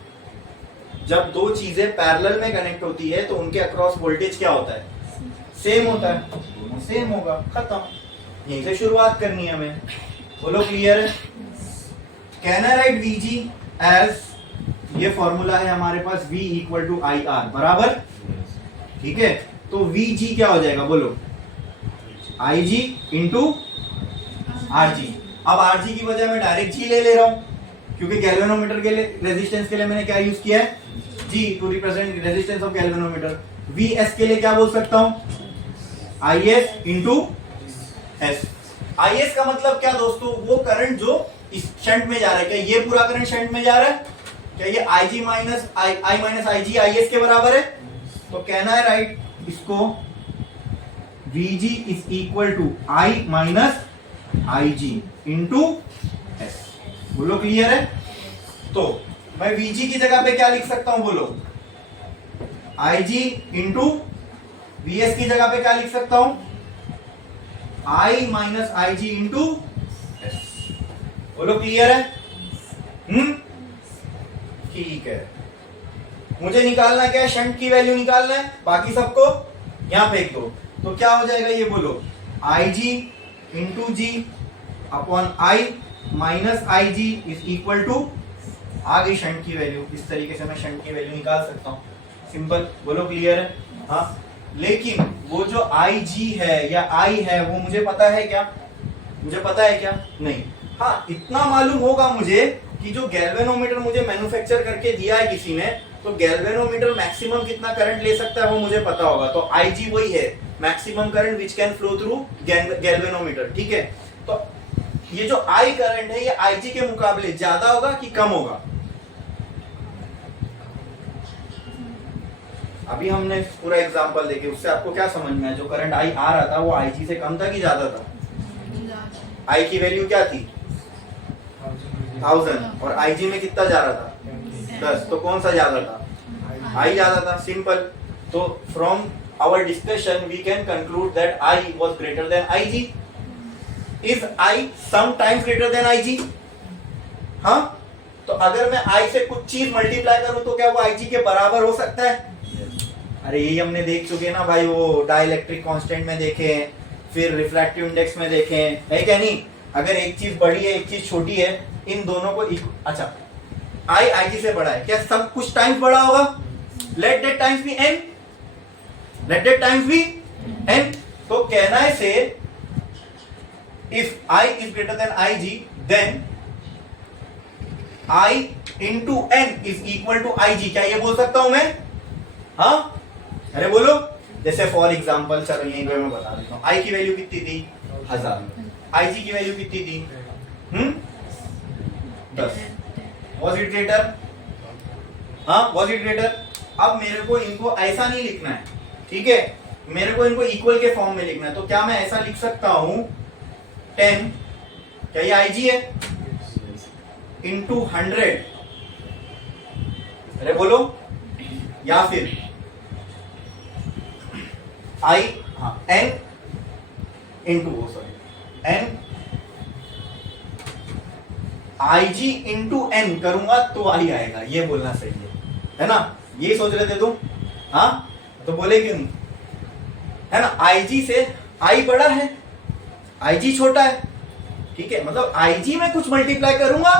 जब दो चीजें पैरेलल में कनेक्ट होती है तो उनके अक्रॉस वोल्टेज क्या होता है? सेम होता है, दोनों सेम होगा, खत्म। यहीं से शुरुआत करनी है हमें, बोलो क्लियर है? Can I write Vg as, ये फॉर्मूला है हमारे पास V equal to I R, बराबर, ठीक है, तो Vg क्या हो जाएगा बोलो? Ig into Rg। अब Rg की वजह मैं डायरेक्ट G ले रहा हूं, क्योंकि गैल्वेनोमीटर के लिए रेजिस्टेंस के लिए मैंने क्या यूज किया है? G to represent resistance of galvanometer. Vs के लिए क्या बोल सकता हूं? Is into S। Is का मतलब क्या दोस्तों? वो करंट जो इस शंट में जा रहा है, क्या ये पूरा करंट शंट में जा रहा है? क्या ये Ig minus I minus Ig Is के बराबर है? तो कहना है राइट इसको, Vg is equal to I minus Ig into S। बोलो क्लियर है? तो मैं Vg की जगह पे क्या लिख सकता हूं बोलो? Ig इंटू Vs की जगह पे क्या लिख सकता हूं? I minus Ig into S। बोलो क्लियर है? ठीक है, मुझे निकालना क्या है? शंट की वैल्यू निकालना है, बाकी सबको यहां फेंक दो, तो क्या हो जाएगा ये बोलो? Ig into G upon I minus Ig is equal to, आ गई शंट की वैल्यू, इस तरीके से मैं शंट की वैल्यू निकाल सकता हूं, सिंपल। बोलो क्लियर है? हाँ, लेकिन वो जो Ig है या I है वो मुझे पता है क्या? मुझे पता है क्या? नहीं। हाँ, इतना मालूम होगा मुझे कि जो गैल्वेनोमीटर मुझे मैन्युफैक्चर करके दिया है किसी ने, तो गैल्वेनोमीटर मैक्सिमम कितना करंट ले सकता है वो मुझे पता होगा, तो Ig वही है, maximum current which can flow through galvanometer, ठीक है। तो ये जो I करंट है ये Ig के मुकाबले ज्यादा होगा कि कम होगा? अभी हमने पूरा एग्जांपल देखे, उससे आपको क्या समझ में आया? जो करंट I आ रहा था वो Ig से कम था कि ज्यादा था? I की वैल्यू क्या थी? 1000, और Ig में कितना जा रहा था? 10, तो कौन सा ज्यादा था? I ज्यादा था, सिंपल। तो from our discussion we can conclude that I was greater than Ig। Is I sometimes greater than Ig? हाँ, तो अगर मैं I से कुछ चीज मल्टीप्लाई करूं तो क्या वो Ig के बराबर हो सकता है? अरे ये हमने देख चुके ना भाई, वो डाइलेक्ट्रिक कांस्टेंट में देखे, फिर रिफ्रैक्टिव इंडेक्स में देखे, है क्या नहीं? अगर एक चीज बड़ी है एक चीज छोटी है, इन दोनों को अच्छा I Ig से बड़ा है, क्या सब कुछ टाइम्स बड़ा होगा? Let that times be n, let that times be n। तो कहना है से if I is greater than Ig then I into n is equal to Ig। क्या ये बोल सकता हूं मैं? हाँ, अरे बोलो। जैसे फॉर एग्जाम्पल, चलो यहीं पे मैं बता देता हूं, I की वैल्यू कितनी थी? 1000। Ig की वैल्यू कितनी थी? 10। Was it greater? हाँ, was it greater? अब मेरे को इनको ऐसा नहीं लिखना है, ठीक है, मेरे को इनको इक्वल के फॉर्म में लिखना है। तो क्या मैं ऐसा लिख सकता हूं 10, क्या ये Ig है, इंटू 100, अरे बोलो, या फिर I, हाँ, n into n Ig into n करूंगा तो I आएगा, ये बोलना सही है ना? ये सोच रहे थे तुम? हाँ, तो बोले क्यों नहीं? है ना, Ig से I बड़ा है, Ig छोटा है, ठीक है, मतलब Ig में कुछ मल्टीप्लाई करूंगा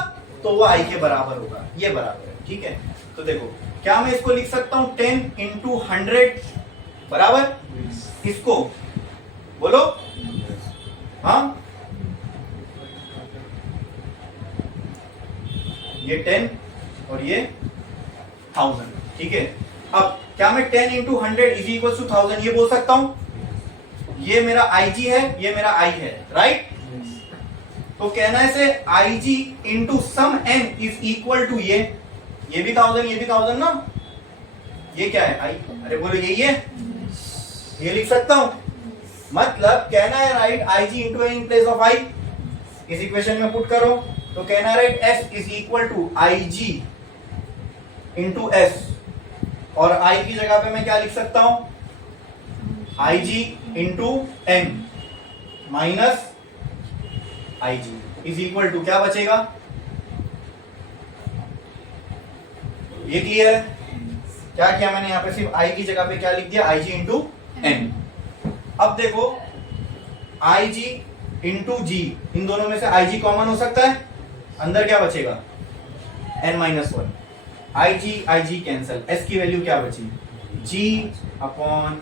तो वो I के बराबर होगा, ये बराबर है, ठीक है। तो देखो, क्या मैं इसको लिख सकता हूं 10 इंटू 100 बराबर इसको, बोलो, हाँ, ये 10 और ये 1000, ठीक है। अब क्या मैं 10 इंटू 100 इज इक्वल टू 1000 ये बोल सकता हूं? ये मेरा Ig है, ये मेरा I है, राइट? तो कहना है से IG into some n is equal to ये भी 1000 ये भी 1000 ना, ये क्या है आई, अरे बोलो यही है, ये लिख सकता हूं, मतलब कहना है right IG into n in place of I, इस इक्वेशन में पुट करो तो कहना है right S is equal to IG into S, और I की जगह पे मैं क्या लिख सकता हूं, IG into n minus IG is equal to क्या बचेगा, ये क्लियर है। क्या किया मैंने यहां पे, सिर्फ I की जगह पे क्या लिख दिया, IG इंटू n। अब देखो IG इंटू G, इन दोनों में से IG कॉमन हो सकता है, अंदर क्या बचेगा n minus 1, IG cancel, S की वैल्यू क्या बची, G अपॉन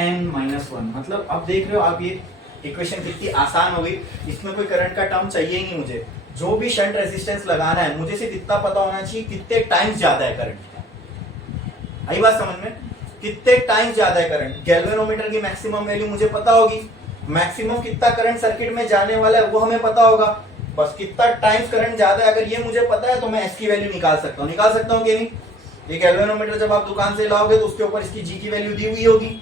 n माइनस 1। मतलब अब देख रहे हो आप ये इक्वेशन कितनी आसान हो गई, इसमें कोई करंट का टर्म चाहिए ही नहीं मुझे, जो भी शंट रेजिस्टेंस लगाना है मुझे सिर्फ इतना पता होना चाहिए कितने टाइम्स ज्यादा है करंट। आई बात समझ में, कितने टाइम्स ज्यादा है करंट, गैल्वेनोमीटर की मैक्सिमम वैल्यू मुझे पता होगी, मैक्सिमम कितना करंट सर्किट में जाने वाला है वो हमें पता होगा, बस कितना टाइम्स करंट ज्यादा है अगर ये मुझे पता है तो मैं एस की वैल्यू निकाल सकता हूँ कि नहीं। ये गैल्वेनोमीटर जब आप दुकान से लाओगे तो उसके ऊपर इसकी जी की वैल्यू दी हुई होगी,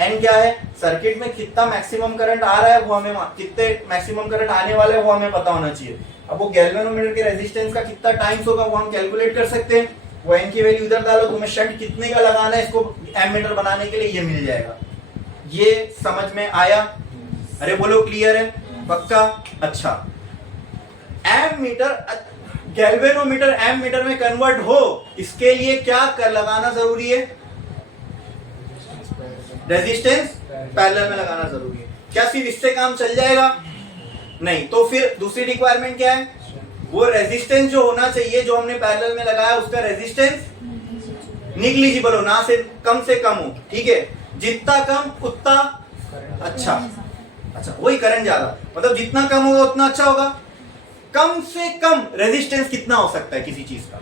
एन क्या है, सर्किट में कितना मैक्सिमम करंट आ रहा है वो हमें, कितने मैक्सिमम करंट आने वाले हैं वो हमें पता होना चाहिए। अब वो गैल्वेनोमीटर के रेजिस्टेंस का कितना टाइम्स होगा वो हम कैलकुलेट कर सकते हैं, वो एन की वैल्यू इधर डालो, तुम्हें शंट कितने का लगाना है इसको एमीटर बनाने के लिए ये मिल जाएगा। ये समझ में आया, अरे बोलो क्लियर है, पक्का, अच्छा। एमीटर गैल्वेनोमीटर एमीटर में कन्वर्ट हो, इसके लिए क्या कर लगाना जरूरी है, रेजिस्टेंस पैरेलल में लगाना जरूरी है। क्या सिर्फ इससे काम चल जाएगा, नहीं, तो फिर दूसरी रिक्वायरमेंट क्या है, वो रेजिस्टेंस जो होना चाहिए जो हमने पैरेलल में लगाया उसका रेजिस्टेंस निग्लिजिबल हो, ना से कम हो, ठीक है, जितना कम उतना अच्छा, वही करंट ज्यादा, मतलब जितना कम होगा उतना अच्छा होगा। कम से कम रेजिस्टेंस कितना हो सकता है किसी चीज का,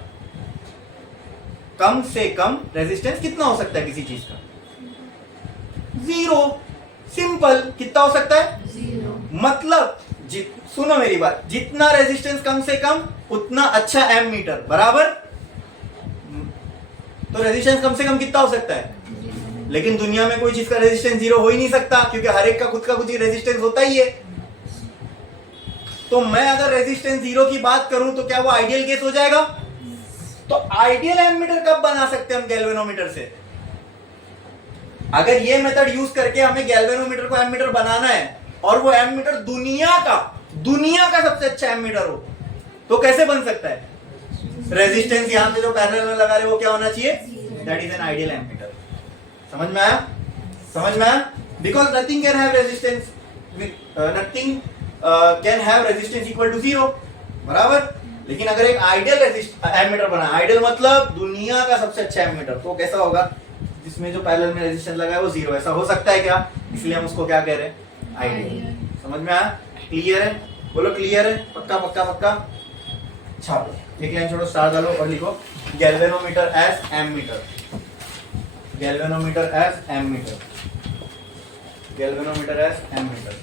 कम से कम रेजिस्टेंस कितना हो सकता है किसी चीज का, 0, सिंपल, कितना हो सकता है 0, मतलब सुनो मेरी बात, जितना रेजिस्टेंस कम से कम उतना अच्छा एम मीटर, बराबर। तो रेजिस्टेंस कम से कम कितना हो सकता है, लेकिन दुनिया में कोई चीज का रेजिस्टेंस 0 हो ही नहीं सकता, क्योंकि हर एक का खुद का कुछ रेजिस्टेंस होता ही है। तो मैं अगर रेजिस्टेंस 0 की बात करूं तो क्या वो आइडियल केस हो जाएगा, तो आइडियल एमीटर कब बना सकते हैं हम गैल्वेनोमीटर से, अगर ये मेथड यूज करके हमें गैल्वेनोमीटर को एमीटर बनाना है और वो एमीटर दुनिया का सबसे अच्छा एमीटर हो, तो कैसे बन सकता है, रेजिस्टेंस यहां पे जो पैरेलल में लगा रहे वो क्या होना चाहिए, that is an ideal ammeter. समझ में आया, because nothing can have resistance, nothing can have resistance equal to 0, बराबर। लेकिन अगर एक आइडियल एमीटर बना, आइडियल मतलब दुनिया का सबसे अच्छा एमीटर, तो कैसा होगा, जिसमें जो पैरेलल में रेजिस्टेंस लगा है वो 0, ऐसा हो सकता है क्या, इसलिए हम उसको क्या कह रहे हैं, आइडियल। समझ में आया, क्लियर है, बोलो क्लियर है, पक्का। छापो, एक लाइन छोड़ो, स्टार डालो और लिखो galvanometer as ammeter, galvanometer as ammeter, galvanometer as ammeter.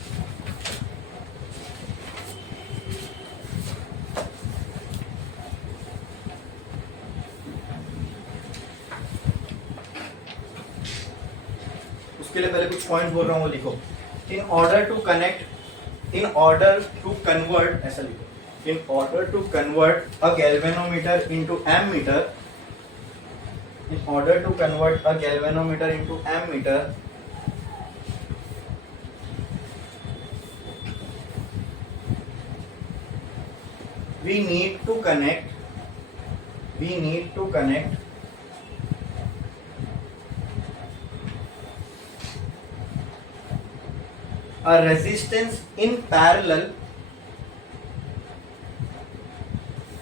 उसके लिए पहले कुछ पॉइंट बोल रहा हूं वो लिखो। इन ऑर्डर टू कन्वर्ट, ऐसा लिखो, in order to convert a galvanometer into ammeter, in order to convert a galvanometer into ammeter, we need to connect a resistance in parallel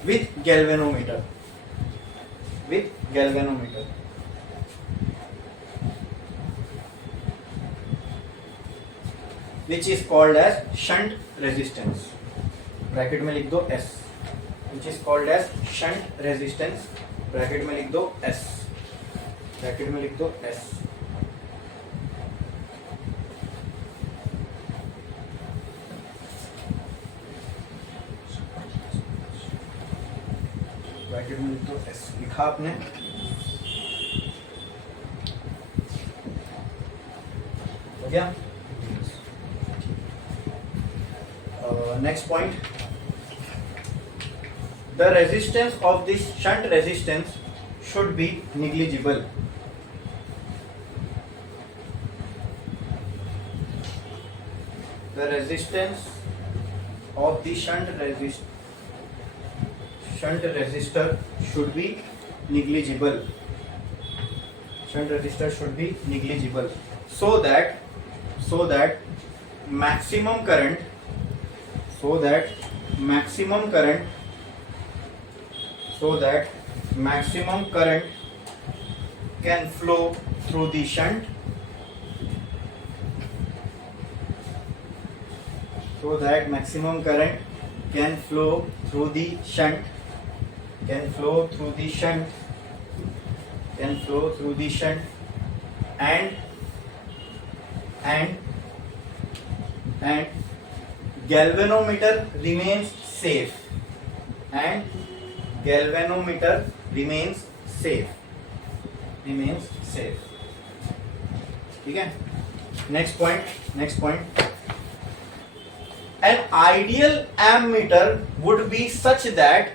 with galvanometer, which is called as shunt resistance, bracket में लिख दो S, which is called as shunt resistance, bracket में लिख दो S, bracket में लिख दो S। Bracket में तो एस लिखा आपने, हो गया। Next point, the resistance of this shunt resistance should be negligible. The resistance of the shunt resistor should be negligible. Shunt resistor should be negligible so that maximum current can flow through the shunt, so that maximum current can flow through the shunt, and galvanometer remains safe, ठीक है। Next point, an ideal ammeter would be such that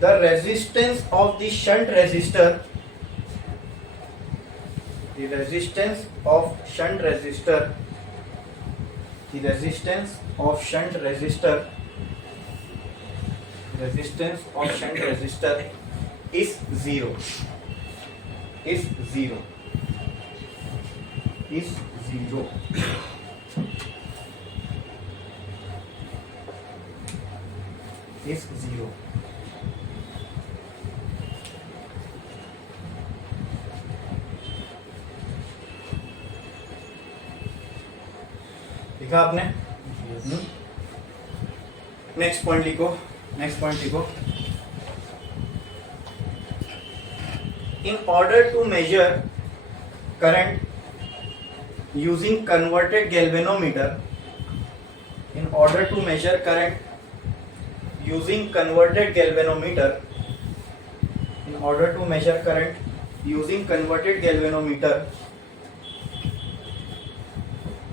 the resistance of the shunt resistor is zero. लिखा आपने? Next point लिखो। In order to measure current using converted galvanometer,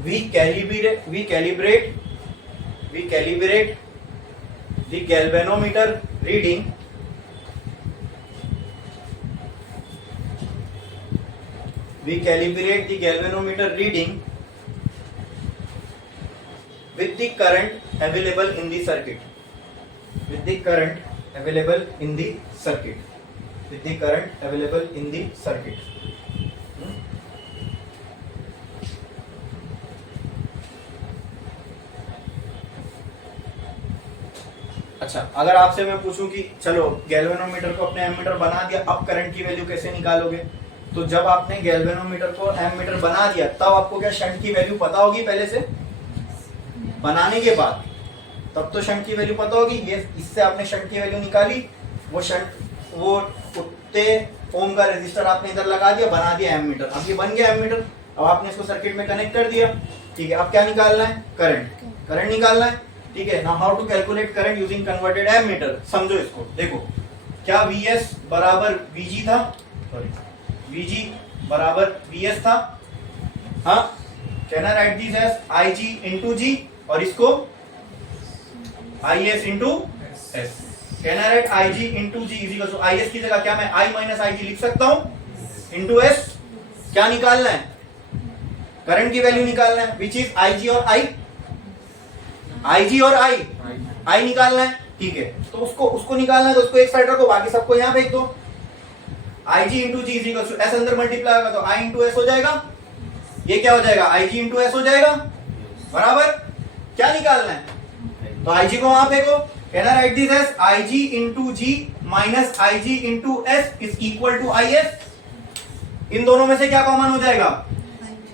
we calibrate the galvanometer reading with the current available in the circuit. अच्छा, अगर आपसे मैं पूछूं कि चलो गैल्वेनोमीटर को अपने एमीटर बना दिया, अब करंट की वैल्यू कैसे निकालोगे? तो जब आपने गैल्वेनोमीटर को एमीटर बना दिया तब आपको क्या शंट की वैल्यू पता होगी? पहले से बनाने के बाद तब तो शंट की वैल्यू पता होगी। ये इससे आपने शंट की वैल्यू निकाली, वो उतने ओम का रेजिस्टर आपने इधर लगा दिया, बना दिया एमीटर। अब ये बन गया एमीटर, अब आपने इसको सर्किट में कनेक्ट कर दिया, ठीक है। अब क्या निकालना है? करंट निकालना है, ठीक है। Now how to calculate current using converted ammeter? समझो इसको, देखो क्या Vs बराबर Vg था, Vg बराबर Vs था, हाँ। Can I write this as Ig into G और इसको Is into S। Can I write Ig into G is equal to Is की जगह क्या मैं I माइनस Ig लिख सकता हूं इंटू S। क्या निकालना है? करंट की वैल्यू निकालना है, विच इज Ig और I, Ig और I निकालना है, ठीक है। तो उसको निकालना है, तो उसको एक साइड रखो, बाकी सबको यहां फेंक दो। Ig into G is equal to S अंदर मल्टीप्लाई होगा तो I इंटू S हो जाएगा। ये क्या हो जाएगा? Ig इंटू S हो जाएगा, बराबर। क्या निकालना है? तो Ig को वहां फेंको। Can I write this as Ig into G minus Ig into S is equal to Is। इन दोनों में से क्या कॉमन हो जाएगा?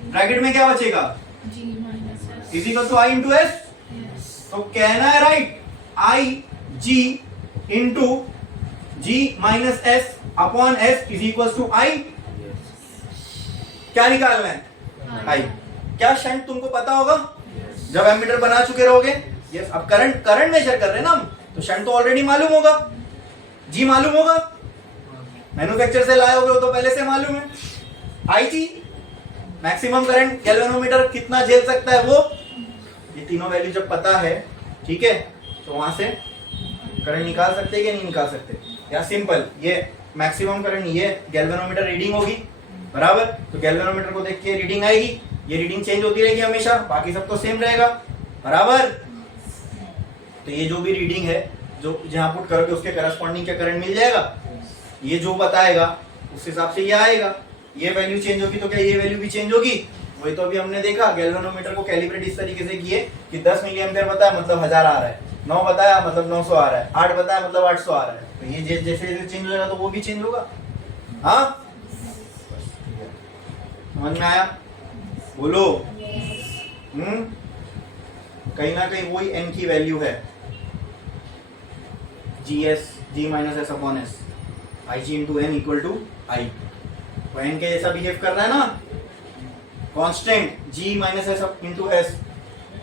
ब्रैकेट में क्या बचेगा? G minus S is equal to I into S। तो कहना है right I G into G minus S upon S is equal to I. क्या निकालना है आई। क्या शंट तुमको पता होगा जब एमीटर बना चुके रहोगे। यस अब करंट मेजर कर रहे हैं ना हम, तो शंट तो ऑलरेडी मालूम होगा, जी मालूम होगा, मैन्युफैक्चर से लाए होगे तो पहले से मालूम है। आई जी मैक्सिमम करंट गैल्वेनोमीटर कितना झेल सकता है वो, ये तीनों वैल्यू जब पता है ठीक है, तो वहां से करंट निकाल सकते हैं कि नहीं निकाल सकते। या सिंपल ये मैक्सिमम करंट ये गैल्वेनोमीटर रीडिंग होगी बराबर, तो गैल्वेनोमीटर को देख के रीडिंग आएगी, ये रीडिंग चेंज होती रहेगी हमेशा, बाकी सब तो सेम रहेगा बराबर। तो ये जो भी रीडिंग है जो जहां पुट करोगे उसके करस्पॉन्डिंग क्या करंट मिल जाएगा, ये जो बताएगा उस हिसाब से ये आएगा। ये वैल्यू चेंज होगी तो क्या ये वैल्यू भी चेंज होगी। वही तो अभी हमने देखा गैल्वेनोमीटर को कैलिब्रेट इस तरीके से किए कि 10 मिली एम्पियर बताया मतलब 1000 आ रहा है, 9 बताया मतलब 900 आ रहा है, 8 बताया मतलब 800 आ रहा है। तो ये जैसे जैसे चेंज होगा तो वो भी चेंज होगा। हाँ समझ में आया बोलो। कहीं ना कहीं वही n की वैल्यू है G S G minus S upon S I G into N equal to I. तो n के जैसा बिहेव कर रहा है ना, constant g minus S into S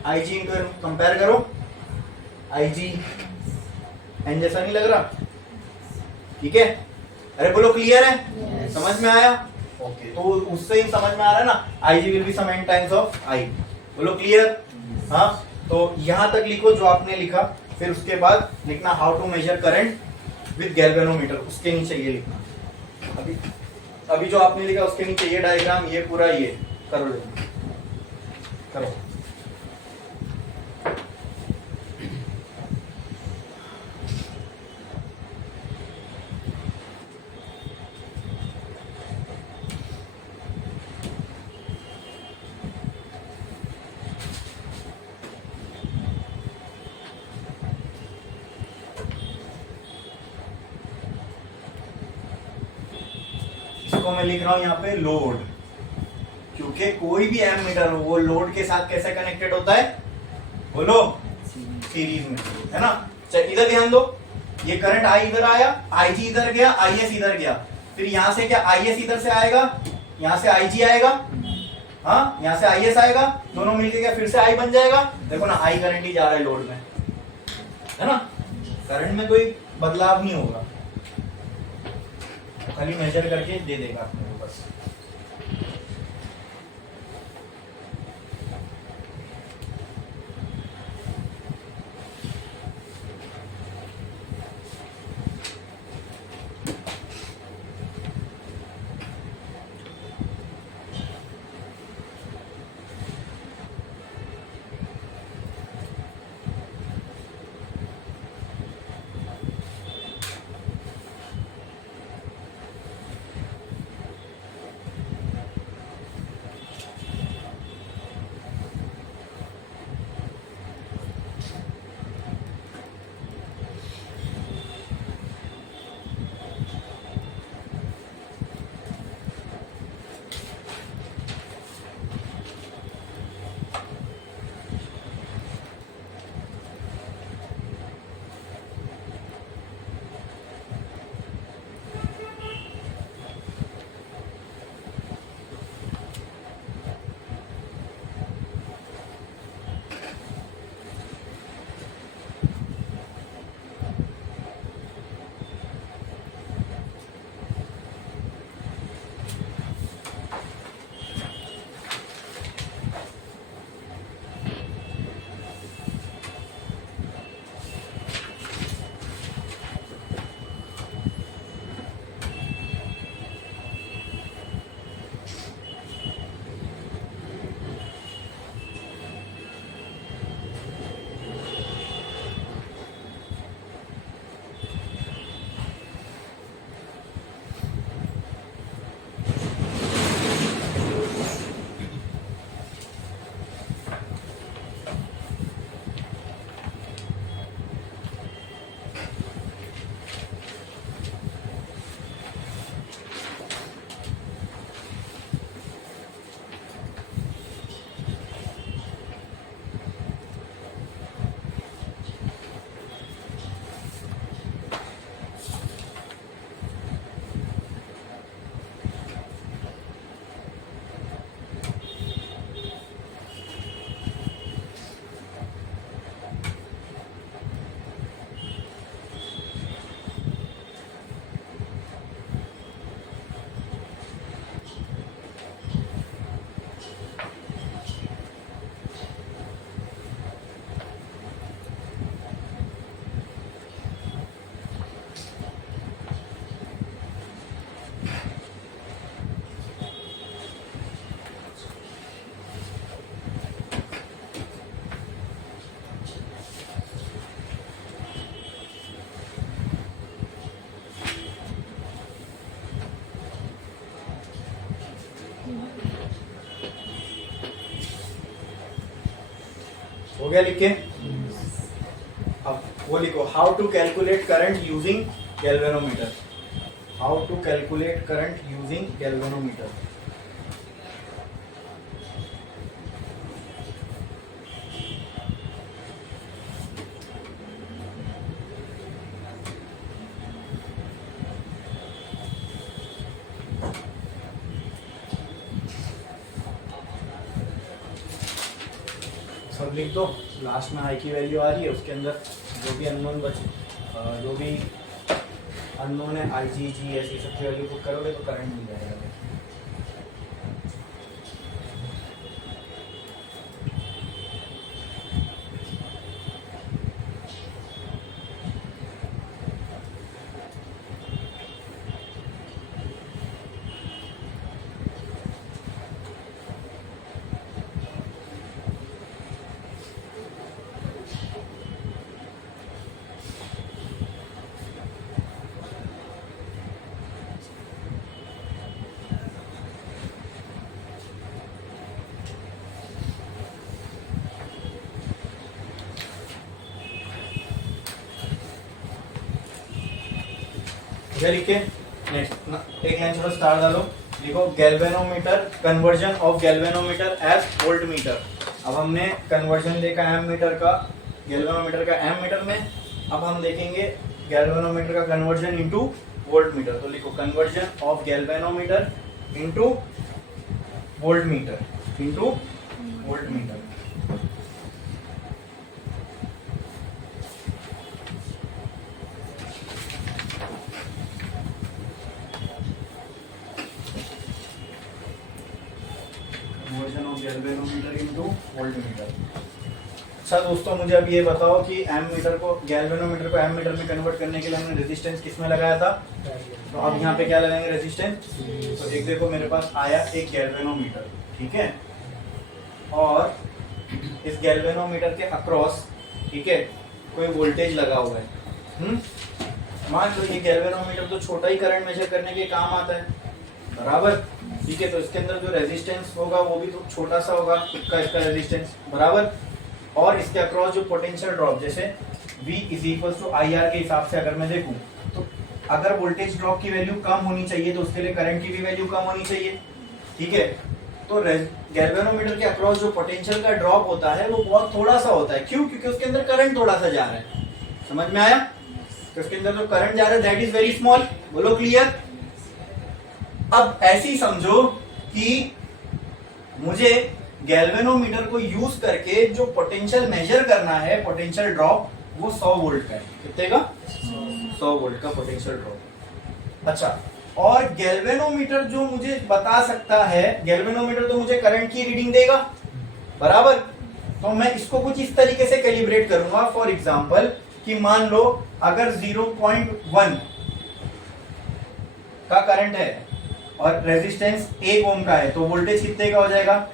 I G into N. Compare करो आई जी एन जैसा नहीं लग रहा, ठीक है। अरे बोलो क्लियर है yes. समझ में आया ओके तो उससे ही समझ में आ रहा है ना I G will be sum n times of I. बोलो क्लियर हाँ। तो यहां तक लिखो जो आपने लिखा, फिर उसके बाद लिखना how to measure current with galvanometer, उसके नीचे ये लिखना। अभी जो आपने लिखा उसके नीचे ये डायग्राम, ये पूरा ये करो करो। इसको मैं लिख रहा हूं यहाँ पे लोड, क्योंकि कोई भी एमीटर हो वो लोड के साथ कैसे कनेक्टेड होता है बोलो सीरीज में, है ना। चल इधर ध्यान दो, ये करंट आई इधर आया, आई जी इधर गया, आई एस इधर गया, फिर यहां से क्या आई एस इधर से आएगा, यहां से आई जी आएगा, हाँ यहां से आई एस आएगा, दोनों मिलके क्या फिर से आई बन जाएगा। देखो ना आई करंट ही जा रहा है लोड में, है ना। करंट में कोई बदलाव नहीं होगा, खाली मेजर करके दे देगा आपको बस। हो गया लिख के? अब वो लिखो, how to calculate current using galvanometer. How to calculate current using galvanometer. सब लिख दो, लास्ट में आई की वैल्यू आ रही है, उसके अंदर जो भी अननोन जो भी अननोन है आई जी जी ऐसी सबकी वैल्यू पुट करोगे तो करंट मिल जाएगा। लिख के नेक्स्ट एक लाइन छोटा स्टार डालो, लिखो galvanometer, conversion of galvanometer as voltmeter. अब हमने कन्वर्जन देखा एम मीटर का, गैल्वेनोमीटर का एम मीटर में। अब हम देखेंगे गैल्वेनोमीटर का कन्वर्जन इनटू वोल्ट मीटर। तो लिखो conversion of galvanometer into volt meter, into volt meter. Conversion of galvanometer into volt meter. अच्छा दोस्तों, मुझे अब ये बताओ कि एम मीटर को, गैल्वेनोमीटर को एम मीटर में कन्वर्ट करने के लिए हमने रेजिस्टेंस किस में लगाया था? तो अब यहाँ पे क्या लगाएंगे? रेजिस्टेंस। तो एक देखो मेरे पास आया एक गैल्वेनोमीटर, ठीक है, और इस गैल्वेनोमीटर के अक्रॉस, ठीक है, कोई वोल्टेज लगा हुआ है। मान लो ये गैल्वेनोमीटर तो छोटा ही करंट मेजर करने के काम आता है, बराबर, ठीक है। तो इसके अंदर जो रेजिस्टेंस होगा वो भी तो छोटा सा होगा, इसका रेजिस्टेंस, बराबर। और इसके अक्रॉस जो पोटेंशियल ड्रॉप, जैसे V is equal to I R के हिसाब से अगर मैं देखूं, तो अगर वोल्टेज ड्रॉप की वैल्यू कम होनी चाहिए तो उसके लिए करंट की भी वैल्यू कम होनी चाहिए, ठीक है। तो गैल्वेनोमीटर के अक्रॉस जो पोटेंशियल का ड्रॉप होता है वो बहुत थोड़ा सा होता है। क्यों? क्योंकि उसके अंदर करंट थोड़ा सा जा रहा है। समझ में आया? तो उसके अंदर जो करंट जा रहा है दैट इज वेरी स्मॉल। बोलो क्लियर? अब ऐसी समझो कि मुझे गैल्वेनोमीटर को यूज करके जो पोटेंशियल मेजर करना है, पोटेंशियल ड्रॉप, वो 100 वोल्ट का है। कितने का? 100 वोल्ट का पोटेंशियल ड्रॉप। अच्छा, और गैल्वेनोमीटर जो मुझे बता सकता है, गैल्वेनोमीटर तो मुझे करंट की रीडिंग देगा, बराबर। तो मैं इसको कुछ इस तरीके से कैलिब्रेट करूंगा। फॉर एग्जांपल कि मान लो अगर 0.1 का करंट है और रेजिस्टेंस 1 ओम का है, तो वोल्टेज कितने का हो जाएगा?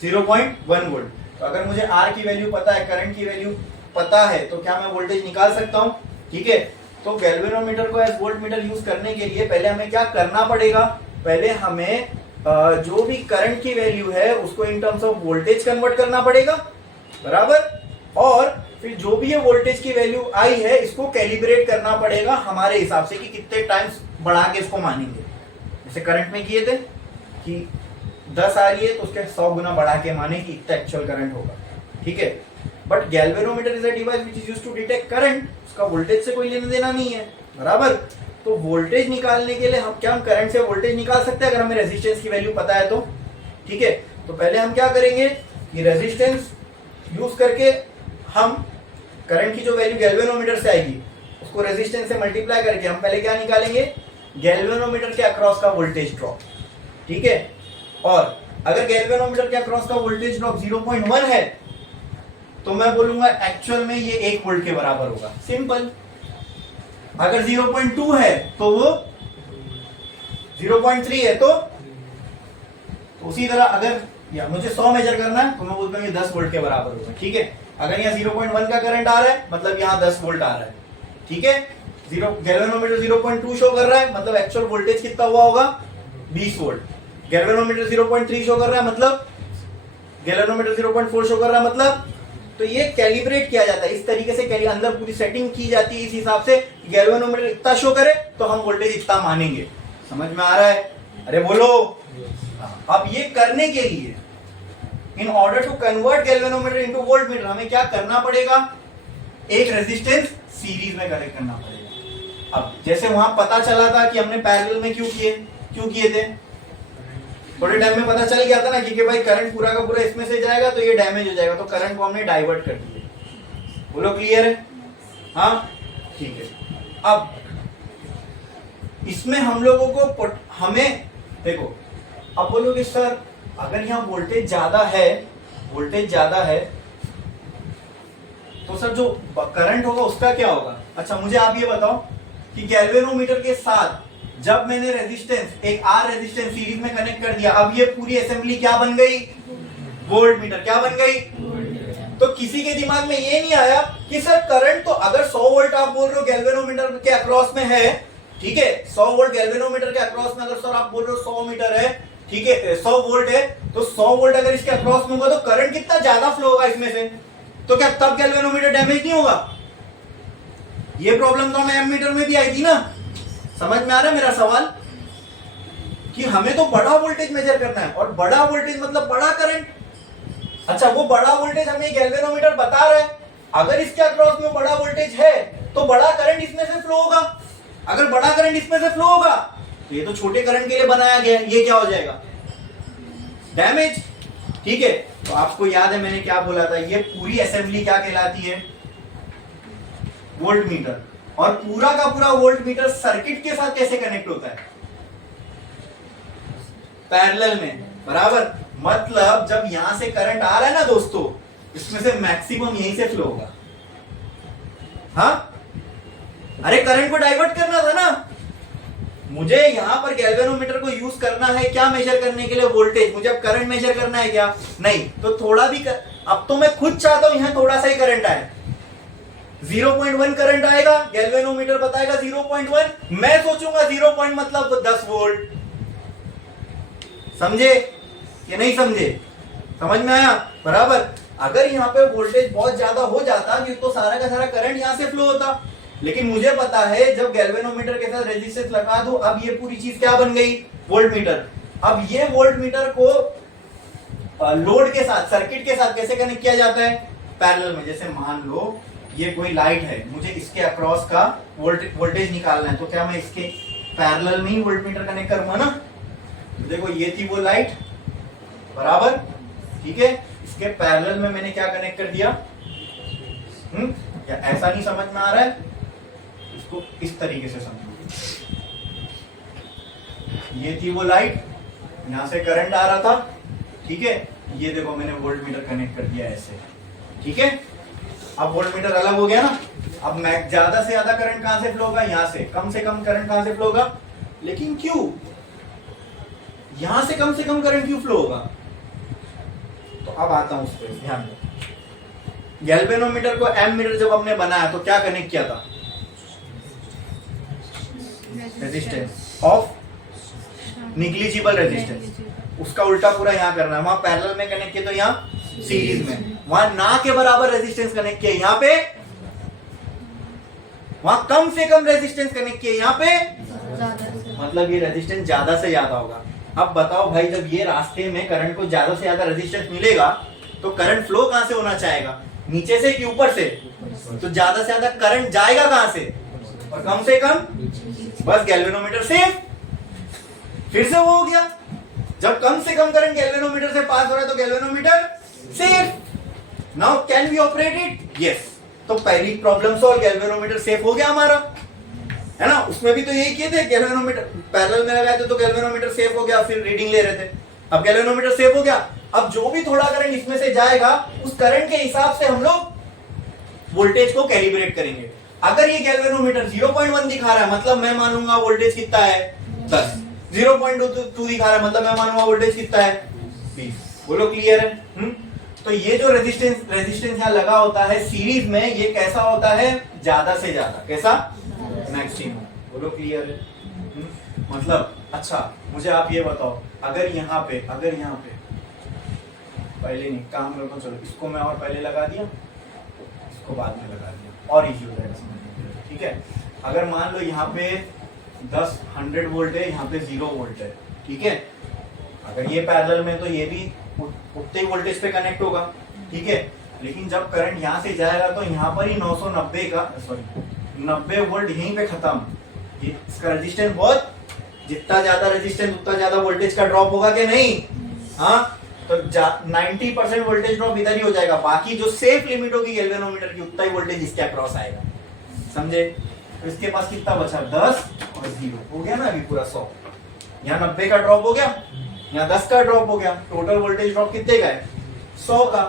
0.1 वोल्ट। तो अगर मुझे R की वैल्यू पता है, करंट की वैल्यू पता है, तो क्या मैं वोल्टेज निकाल सकता हूं? ठीक है। तो गैल्वेनोमीटर को एज वोल्ट मीटर यूज करने के लिए पहले हमें क्या करना पड़ेगा? पहले हमें जो भी करंट की वैल्यू है उसको in terms of voltage convert करना पड़ेगा, बराबर। और फिर जो भी ये वोल्टेज की वैल्यू आई है इसको कैलिब्रेट करना पड़ेगा हमारे हिसाब से कि कितने टाइम्स बढ़ा के इसको मानेंगे। जैसे करंट में किए थे कि 10 आ रही है तो उसके 100 गुना बढ़ा के माने कि इतना एक्चुअल करंट होगा, ठीक है। But galvanometer is a device which is used to detect current. उसका वोल्टेज से कोई लेना देना नहीं है, बराबर। तो वोल्टेज निकालने के लिए हम करंट से वोल्टेज निकाल सकते हैं अगर हमें रेजिस्टेंस की वैल्यू पता है तो, ठीक है। तो पहले हम क्या करेंगे कि रेजिस्टेंस यूज करके हम करंट की जो वैल्यू गैल्वेनोमीटर से आएगी उसको रेजिस्टेंस से मल्टीप्लाई करके हम पहले क्या निकालेंगे? गैल्वेनोमीटर के अक्रॉस का वोल्टेज ड्रॉप, ठीक है। और अगर गैल्वेनोमीटर के अक्रॉस का वोल्टेज ड्रॉप 0.1 है तो मैं बोलूंगा एक्चुअल में ये 1 वोल्ट के बराबर होगा, सिंपल। अगर 0.2 है तो वो 0.3 है, तो उसी तरह अगर या मुझे 100 मेजर करना है तो मैं बोलता हूँ ये 10 वोल्ट के बराबर होगा, ठीक है। अगर यहाँ 0.1 का करंट आ रहा है मतलब यहाँ 10 वोल्ट आ रहा है, ठीक है। गैल्वेनोमीटर 0.2 शो कर रहा है मतलब एक्चुअल वोल्टेज कितना हुआ होगा? 20 वोल्ट। गैल्वेनोमीटर 0.3 शो कर रहा है मतलब, गैल्वेनोमीटर 0.4 शो कर रहा है मतलब तो ये कैलिब्रेट किया जाता है इस तरीके से, अंदर पूरी सेटिंग की जाती है इस हिसाब से, गैल्वेनोमीटर इतना शो करे तो हम वोल्टेज इतना मानेंगे। समझ में आ रहा है? अरे बोलो। अब ये करने के लिए in order to convert galvanometer into voltmeter हमें क्या करना पड़ेगा? एक रेजिस्टेंस सीरीज में कनेक्ट करना पड़ेगा। अब जैसे वहां पता चला था कि हमने पैरेलल में क्यों किए थे, थोड़े टाइम में पता चल गया था ना कि भाई करंट पूरा का पूरा इसमें से जाएगा तो ये डैमेज हो जाएगा, तो करंट को हमने डाइवर्ट कर दिया। बोलो क्लियर है? हाँ ठीक है। अब इसमें हम लोगों को हमें देखो, अब बोलोगे सर अगर यहाँ वोल्टेज ज्यादा है तो सर जो करंट होगा उसका क्या होगा? अच्छा मुझे आप ये बताओ कि गैल्वेनोमीटर के साथ जब मैंने रेजिस्टेंस, एक आर रेजिस्टेंस सीरीज में कनेक्ट कर दिया, अब ये पूरी असेंबली क्या बन गई? वोल्टमीटर। क्या बन गई? तो किसी के दिमाग में ये नहीं आया कि सर करंट तो अगर 100 वोल्ट आप बोल रहे हो गैल्वेनोमीटर के अक्रॉस में है, ठीक है, 100 वोल्ट गैल्वेनोमीटर के अक्रॉस में, अगर सर आप बोल रहे हो 100 मीटर है, ठीक है, 100 वोल्ट है, तो 100 वोल्ट अगर इसके अक्रॉस में होगा तो करंट कितना ज्यादा फ्लो होगा इसमें से, तो क्या तब गैल्वेनोमीटर डैमेज नहीं होगा? ये प्रॉब्लम तो हमें एमीटर में भी आई थी ना। समझ में आ रहा है मेरा सवाल? कि हमें तो बड़ा वोल्टेज मेजर करना है, और बड़ा वोल्टेज मतलब बड़ा करंट। अच्छा वो बड़ा वोल्टेज हमें गैल्वेनोमीटर बता रहा है, अगर इसके अक्रॉस में बड़ा वोल्टेज है तो बड़ा करंट इसमें से फ्लो होगा। अगर बड़ा करंट इसमें से फ्लो होगा तो ये तो छोटे करंट के लिए बनाया गया है, ये क्या हो जाएगा? डैमेज। ठीक है, तो आपको याद है मैंने क्या बोला था, ये पूरी असेंबली क्या कहलाती है? वोल्टमीटर। और पूरा का पूरा वोल्टमीटर सर्किट के साथ कैसे कनेक्ट होता है? पैरेलल में, बराबर। मतलब जब यहां से करंट आ रहा है ना दोस्तों, इसमें से मैक्सिमम यहीं से फ्लो होगा। हाँ, अरे करंट को डाइवर्ट करना था ना मुझे, यहां पर गैल्वेनोमीटर को यूज करना है क्या मेजर करने के लिए? वोल्टेज। मुझे अब करंट मेजर करना है क्या? नहीं। तो थोड़ा भी अब तो मैं खुद चाहता हूं यहां थोड़ा सा ही करंट आए, 0.1 करंट आएगा, गैल्वेनोमीटर बताएगा 0.1, मैं सोचूंगा 0. मतलब 10 वोल्ट। समझे कि नहीं समझे? समझ में आया? बराबर। अगर यहाँ पे वोल्टेज बहुत ज्यादा हो जाता तो सारा का सारा करंट यहां से फ्लो होता, लेकिन मुझे पता है जब गैल्वेनोमीटर के साथ रेजिस्टेंस लगा दो, अब ये पूरी चीज क्या बन गई? वोल्टमीटर। अब ये वोल्टमीटर को लोड के साथ, सर्किट के साथ कैसे कनेक्ट किया जाता है? पैरेलल में। जैसे मान लो ये कोई लाइट है, मुझे इसके अक्रॉस का वोल्टेज निकालना है, तो क्या मैं इसके पैरेलल में ही वोल्टमीटर कनेक्ट करूंगा ना? तो देखो ये थी वो लाइट, बराबर, ठीक है, इसके पैरेलल में मैंने क्या कनेक्ट कर दिया? क्या ऐसा नहीं समझ में आ रहा है? इसको इस तरीके से समझो। ये थी वो लाइट, यहां से करंट आ रहा था, ठीक है, ये देखो मैंने वोल्टमीटर कनेक्ट कर दिया ऐसे, ठीक है। अब वोल्टमीटर अलग हो गया ना। अब ज्यादा से ज्यादा करंट कहां से फ्लो होगा? यहां से। कम करंट कहां से फ्लो होगा? लेकिन क्यों यहां से कम करंट क्यों फ्लो होगा? तो अब आता हूं उस पर, ध्यान दो। गैल्वेनोमीटर को एमीटर जब हमने बनाया तो क्या कनेक्ट किया था? Resistance of negligible resistance. उसका उल्टा पूरा यहां करना है। वहां पैरेलल में कनेक्ट किया तो यहां सीरीज में। वहां ना के बराबर रेजिस्टेंस कनेक्ट किया, यहां पे वहां कम से कम रेजिस्टेंस कनेक्ट किया, यहां पे मतलब ये रेजिस्टेंस ज्यादा से ज्यादा होगा। अब बताओ भाई, जब ये रास्ते में करंट को ज्यादा से ज्यादा रेजिस्टेंस मिलेगा तो करंट फ्लो कहां से होना चाहेगा? नीचे से कि ऊपर से? तो ज्यादा से ज्यादा करंट जाएगा कहां से? और कम से कम? बस गैल्वेनोमीटर से फिर से वो हो गया। जब कम से कम करंट गैल्वेनोमीटर से पास हो रहा है तो galvanometer safe. Now can we operate it? Yes. तो पहली प्रॉब्लम सॉल्व, गैल्वेनोमीटर सेफ हो गया हमारा, है ना। उसमें भी तो यही किए थे, गैल्वेनोमीटर पैरेलल में लगाए थे तो गैल्वेनोमीटर सेफ हो गया, फिर रीडिंग ले रहे थे। अब गैल्वेनोमीटर सेफ हो गया, अब जो भी थोड़ा करंट इसमें से जाएगा उस करंट के हिसाब से हम लोग वोल्टेज को कैलिब्रेट करेंगे। अगर ये गैल्वेनोमीटर 0.1 दिखा रहा है मतलब मैं मानूंगा वोल्टेज कितना है? 10। 0.2 दिखा रहा है मतलब मैं मानूंगा वोल्टेज कितना है? 20। बोलो क्लियर है? तो ये जो रेजिस्टेंस यहाँ लगा होता है सीरीज में, ये कैसा होता है? ज्यादा से ज्यादा। कैसा? मैक्सिमम। बोलो क्लियर है? मतलब अच्छा मुझे आप ये बताओ, अगर यहाँ पे पहले नहीं, काम करो, चलो इसको मैं और पहले लगा दिया, इसको बाद में लगा दिया, और इजी हो जाएगा समझने के लिए, ठीक है। अगर मान लो यहाँ पे 100 वोल्ट है, यहाँ पे 0 वोल्ट है, ठीक है। अगर ये पैरेलल में तो ये भी उतने ही वोल्टेज पे कनेक्ट होगा, ठीक है। लेकिन जब करंट यहाँ से जाएगा तो यहाँ पर ही 990 का 90 वोल्ट यहीं पे खत्म। इसका रेजिस्टेंस बहुत, जितना ज्यादा रेजिस्टेंस उतना ज्यादा वोल्टेज का ड्रॉप होगा कि नहीं? हाँ, तो 90% वोल्टेज ड्रॉप इधर ही हो जाएगा, बाकी जो सेफ लिमिट होगी गैल्वेनोमीटर की उतना ही वोल्टेज इसके अक्रॉस आएगा, समझे। तो इसके पास कितना बचा? 10 और 0 हो गया ना अभी पूरा 100। यहाँ 90 का ड्रॉप हो गया, यहाँ 10 का ड्रॉप हो गया, टोटल वोल्टेज ड्रॉप कितने का है? 100 का।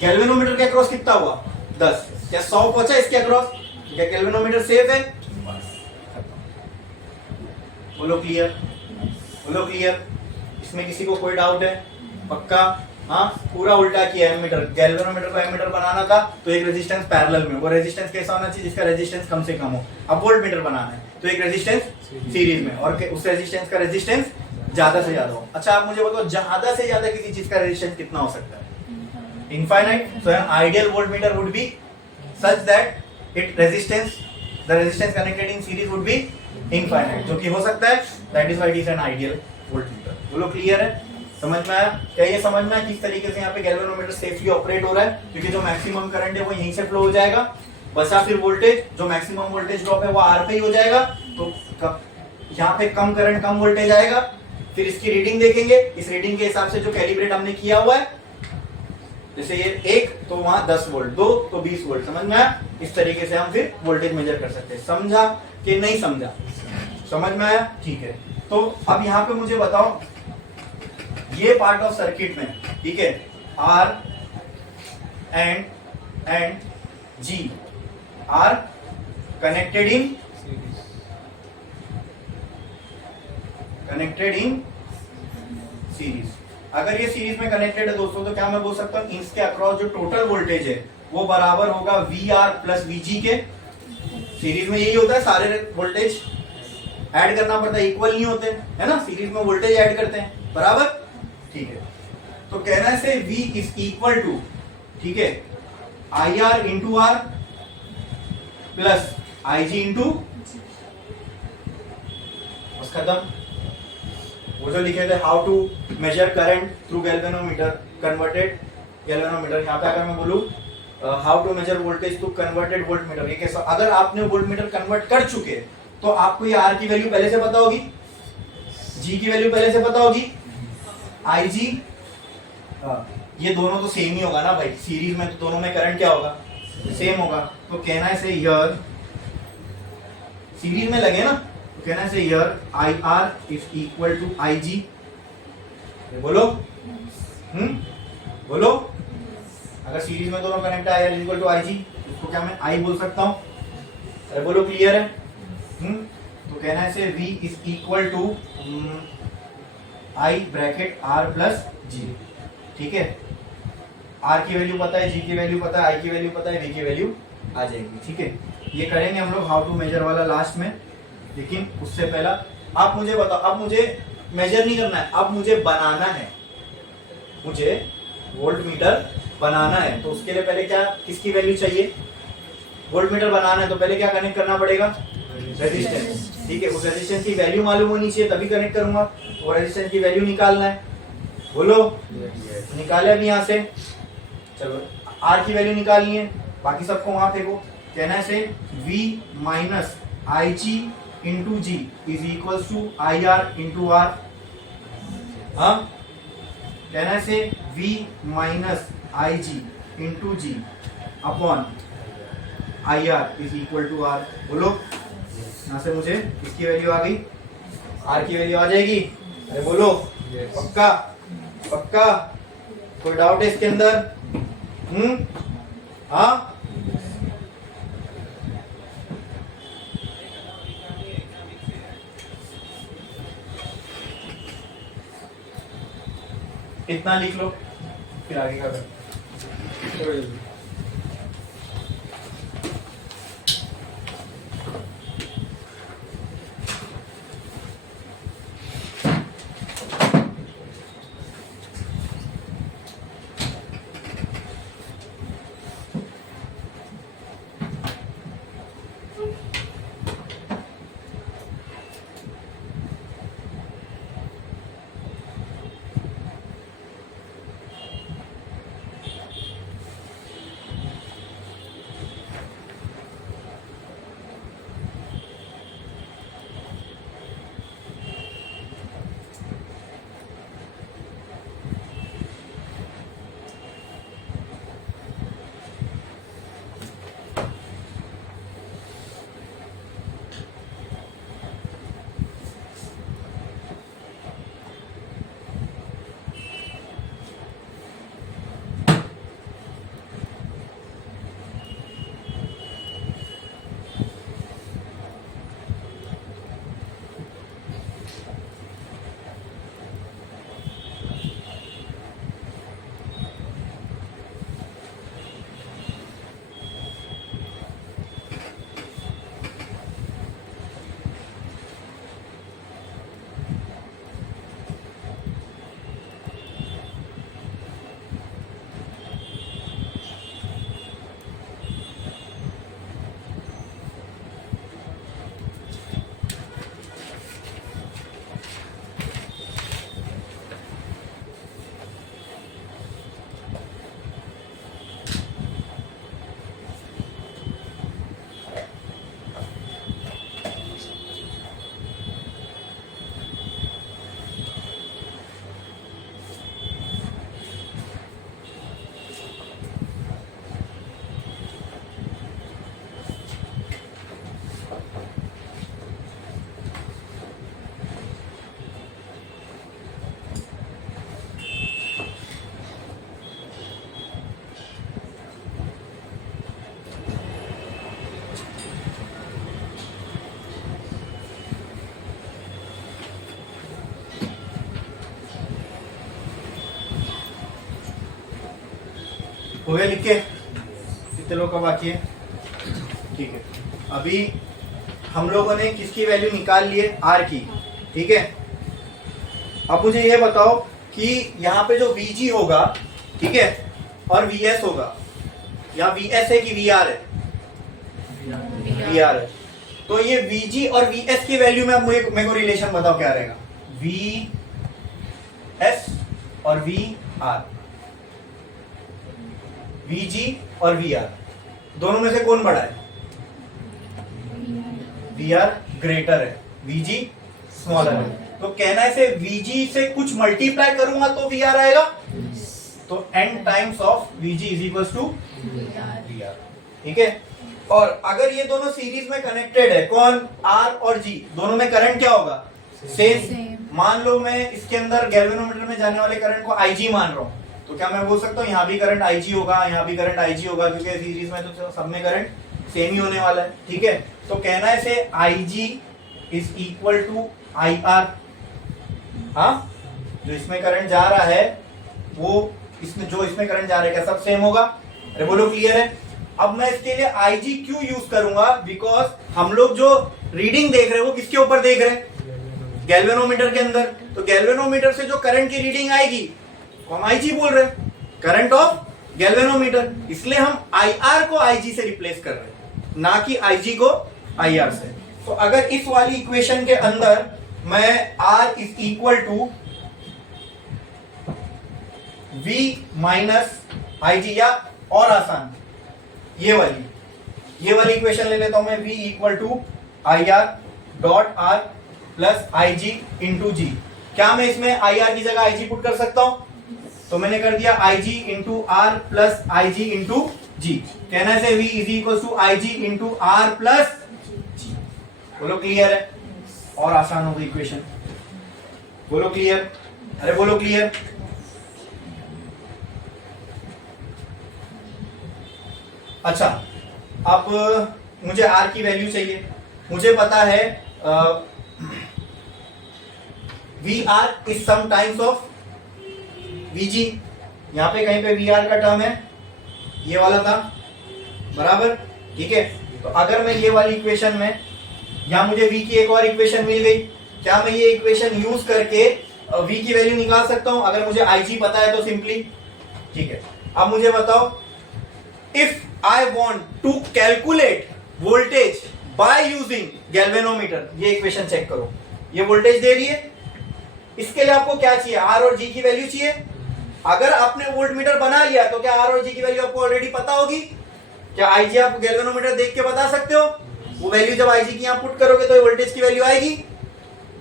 गैल्वेनोमीटर के अक्रॉस कितना हुआ? 10। क्या 100 पहुंचा इसके अक्रॉस? क्या गैल्वेनोमीटर सेफ है? बोलो क्लियर, बोलो क्लियर। इसमें किसी को कोई डाउट है? पक्का? हाँ, पूरा उल्टा किया एमीटर। गैल्वेनोमीटर को एमीटर बनाना था तो एक रेजिस्टेंस पैरेलल में, वो रेजिस्टेंस कैसा होना चाहिए? जिसका रेजिस्टेंस कम से कम हो। अब वोल्टमीटर बनाना है तो एक रेजिस्टेंस सीरीज में, और उस रेजिस्टेंस का रेजिस्टेंस ज्यादा से ज्यादा हो। अच्छा, आप मुझे बताओ ज्यादा से ज्यादा किसी चीज का रेजिस्टेंस कितना हो सकता है? Infinite. So an ideal voltmeter would be such that it resistance, the resistance connected in series would be infinite, जो कि हो सकता है। That is why it is an ideal voltmeter. बोलो क्लियर है? समझ में आया? क्या ये समझ में आया किस तरीके से यहाँ पे गैल्वेनोमीटर सेफली ऑपरेट हो रहा है? क्योंकि जो मैक्सिमम करंट है वो यहीं से फ्लो हो जाएगा, बचा फिर वोल्टेज, जो मैक्सिमम वोल्टेज ड्रॉप है वो आर पे ही हो जाएगा। तो यहाँ पे कम करंट कम वोल्टेज आएगा, फिर इसकी रीडिंग देखेंगे, इस रीडिंग के हिसाब से जो कैलिब्रेट हमने किया हुआ है, जैसे ये 1 तो वहां 10 वोल्ट, 2 तो 20 वोल्ट, समझ में आया? इस तरीके से हम फिर वोल्टेज मेजर कर सकते हैं। समझा कि नहीं समझा? समझ में आया? ठीक है। तो अब यहाँ पे मुझे बताओ, ये पार्ट ऑफ सर्किट में, ठीक है, R and G are connected in series. अगर ये सीरीज में कनेक्टेड है दोस्तों, तो क्या मैं बोल सकता हूं इसके अक्रॉस जो टोटल वोल्टेज है वो बराबर होगा VR प्लस VG के। सीरीज में यही होता है, सारे वोल्टेज ऐड करना पड़ता है, इक्वल नहीं होते, है ना? सीरीज में वोल्टेज ऐड करते हैं, बराबर, ठीक है। तो कहना से V इज इक्वल टू, ठीक है, IR into R plus IG into, बस खत्म। वो जो लिखे थे how to measure current through galvanometer converted galvanometer, यहाँ पे अगर मैं बोलूँ how to measure voltage through converted voltmeter, ये कैसा? अगर आपने वोल्टमीटर कन्वर्ट कर चुके तो आपको ये R की वैल्यू पहले से पता होगी, G की वैल्यू पहले से पता होगी, IG, ये दोनों तो सेम ही होगा ना भाई, सीरीज में तो दोनों में करंट क्या होगा? सेम होगा। तो कहना है से हियर सीरीज में लगे ना, तो कहना है से here IR is equal to IG। बोलो, बोलो। अगर सीरीज में दोनों कनेक्ट है IR इक्वल टू IG, उसको क्या मैं I बोल सकता हूं? अरे बोलो, क्लियर है? तो कहना है से V is equal to I bracket R plus G, ठीक है। R की वैल्यू पता है, G की वैल्यू पता है, I की वैल्यू पता है, V की वैल्यू आ जाएगी, ठीक है। ये करेंगे हम लोग हाउ टू मेजर वाला लास्ट में, लेकिन उससे पहला आप मुझे बताओ, अब मुझे मेजर नहीं करना है, अब मुझे बनाना है, मुझे वोल्टमीटर बनाना है। तो उसके लिए पहले क्या, किसकी वैल्यू चाहिए? वोल्टमीटर बनाना है तो पहले क्या कनेक्ट करना पड़ेगा? रेजिस्टेंस, ठीक है। उस रेजिस्टेंस की वैल्यू मालूम होनी चाहिए तभी कनेक्ट करूंगा। वो रेजिस्टेंस की वैल्यू निकालना है, बोलो। निकाले अभी यहाँ से, चलो R की वैल्यू निकालनी है, बाकी सबको वहां फेंको। कहना है से V minus IG into G is equal to IR into R। हाँ, कहना है से V minus IG into G upon IR is equal to R। बोलो, यहाँ से मुझे इसकी वैल्यू आ गई, R की वैल्यू आ जाएगी। अरे बोलो, पक्का? पक्का? कोई डाउट है इसके अंदर? हाँ, इतना लिख लो, फिर आगे का कर। हो गया लिख के? कितने लोग का बाकी है? ठीक है, अभी हम लोगों ने किसकी वैल्यू निकाल ली है? आर की। ठीक है, अब मुझे ये बताओ कि यहाँ पे जो VG होगा, ठीक है, और VS होगा, यहाँ VS है कि VR है? VR है। तो ये VG और VS की वैल्यू में अब मेरे को रिलेशन बताओ क्या रहेगा? VS और VR, VG और VR दोनों में से कौन बड़ा है? VR ग्रेटर है, VG स्मॉलर है। तो कहना है से VG से कुछ मल्टीप्लाई करूंगा तो VR आएगा, तो n times of VG is equal to VR। ठीक है, और अगर ये दोनों सीरीज में कनेक्टेड है, कौन? R और G, दोनों में करंट क्या होगा? सेम। मान लो मैं इसके अंदर गैल्वेनोमीटर में जाने वाले करंट को IG मान रहा हूं, तो क्या मैं बोल सकता हूँ यहाँ भी करंट IG होगा, यहाँ भी करंट IG होगा, क्योंकि सीरीज में तो सब में करंट सेम ही होने वाला है। ठीक है, तो कहना है से IG is equal to IR। हाँ, जो इसमें करंट जा रहा है वो इसमें, जो इसमें करंट जा रहा है, क्या सब सेम होगा? अरे बोलो क्लियर है? अब मैं इसके लिए IG क्यों यूज करूंगा? बिकॉज हम लोग जो रीडिंग देख रहे हैं वो किसके ऊपर देख रहे हैं? गैल्वेनोमीटर के अंदर। तो गैल्वेनोमीटर से जो करंट की रीडिंग आएगी वो हम IG बोल रहे हैं, करंट ऑफ गैल्वेनोमीटर। इसलिए हम IR को IG से रिप्लेस कर रहे हैं, ना कि IG को IR से। तो अगर इस वाली इक्वेशन के अंदर मैं R is equal to V minus IG, या और आसान ये वाली इक्वेशन ले लेता हूं मैं, V equal to IR dot R plus IG into G. क्या मैं इसमें IR की जगह IG पुट कर सकता हूं? तो मैंने कर दिया IG into R plus IG into G. कहना से V is equal to IG into R plus G. बोलो क्लियर है? और आसान हो गई इक्वेशन। बोलो क्लियर? अरे बोलो क्लियर? अच्छा, अब मुझे R की वैल्यू चाहिए। मुझे पता है VR is some times of VG। यहाँ पे कहीं पे VR का टर्म है, ये वाला था, बराबर? ठीक है, तो अगर मैं ये वाली इक्वेशन में, यहाँ मुझे V की एक और इक्वेशन मिल गई, क्या मैं ये इक्वेशन यूज करके V की वैल्यू निकाल सकता हूं? अगर मुझे IG पता है तो सिंपली। ठीक है, अब मुझे बताओ, if I want to calculate voltage by using galvanometer, ये इक्वेशन चेक करो, ये वोल्टेज दे रही है, इसके लिए आपको क्या चाहिए? R और G की वैल्यू चाहिए। अगर आपने वोल्टमीटर बना लिया तो क्या R और G की वैल्यू आपको ऑलरेडी पता होगी? क्या IG आप गैल्वेनोमीटर देख के बता सकते हो? वो वैल्यू जब IG की यहाँ पुट करोगे तो वोल्टेज की वैल्यू आएगी।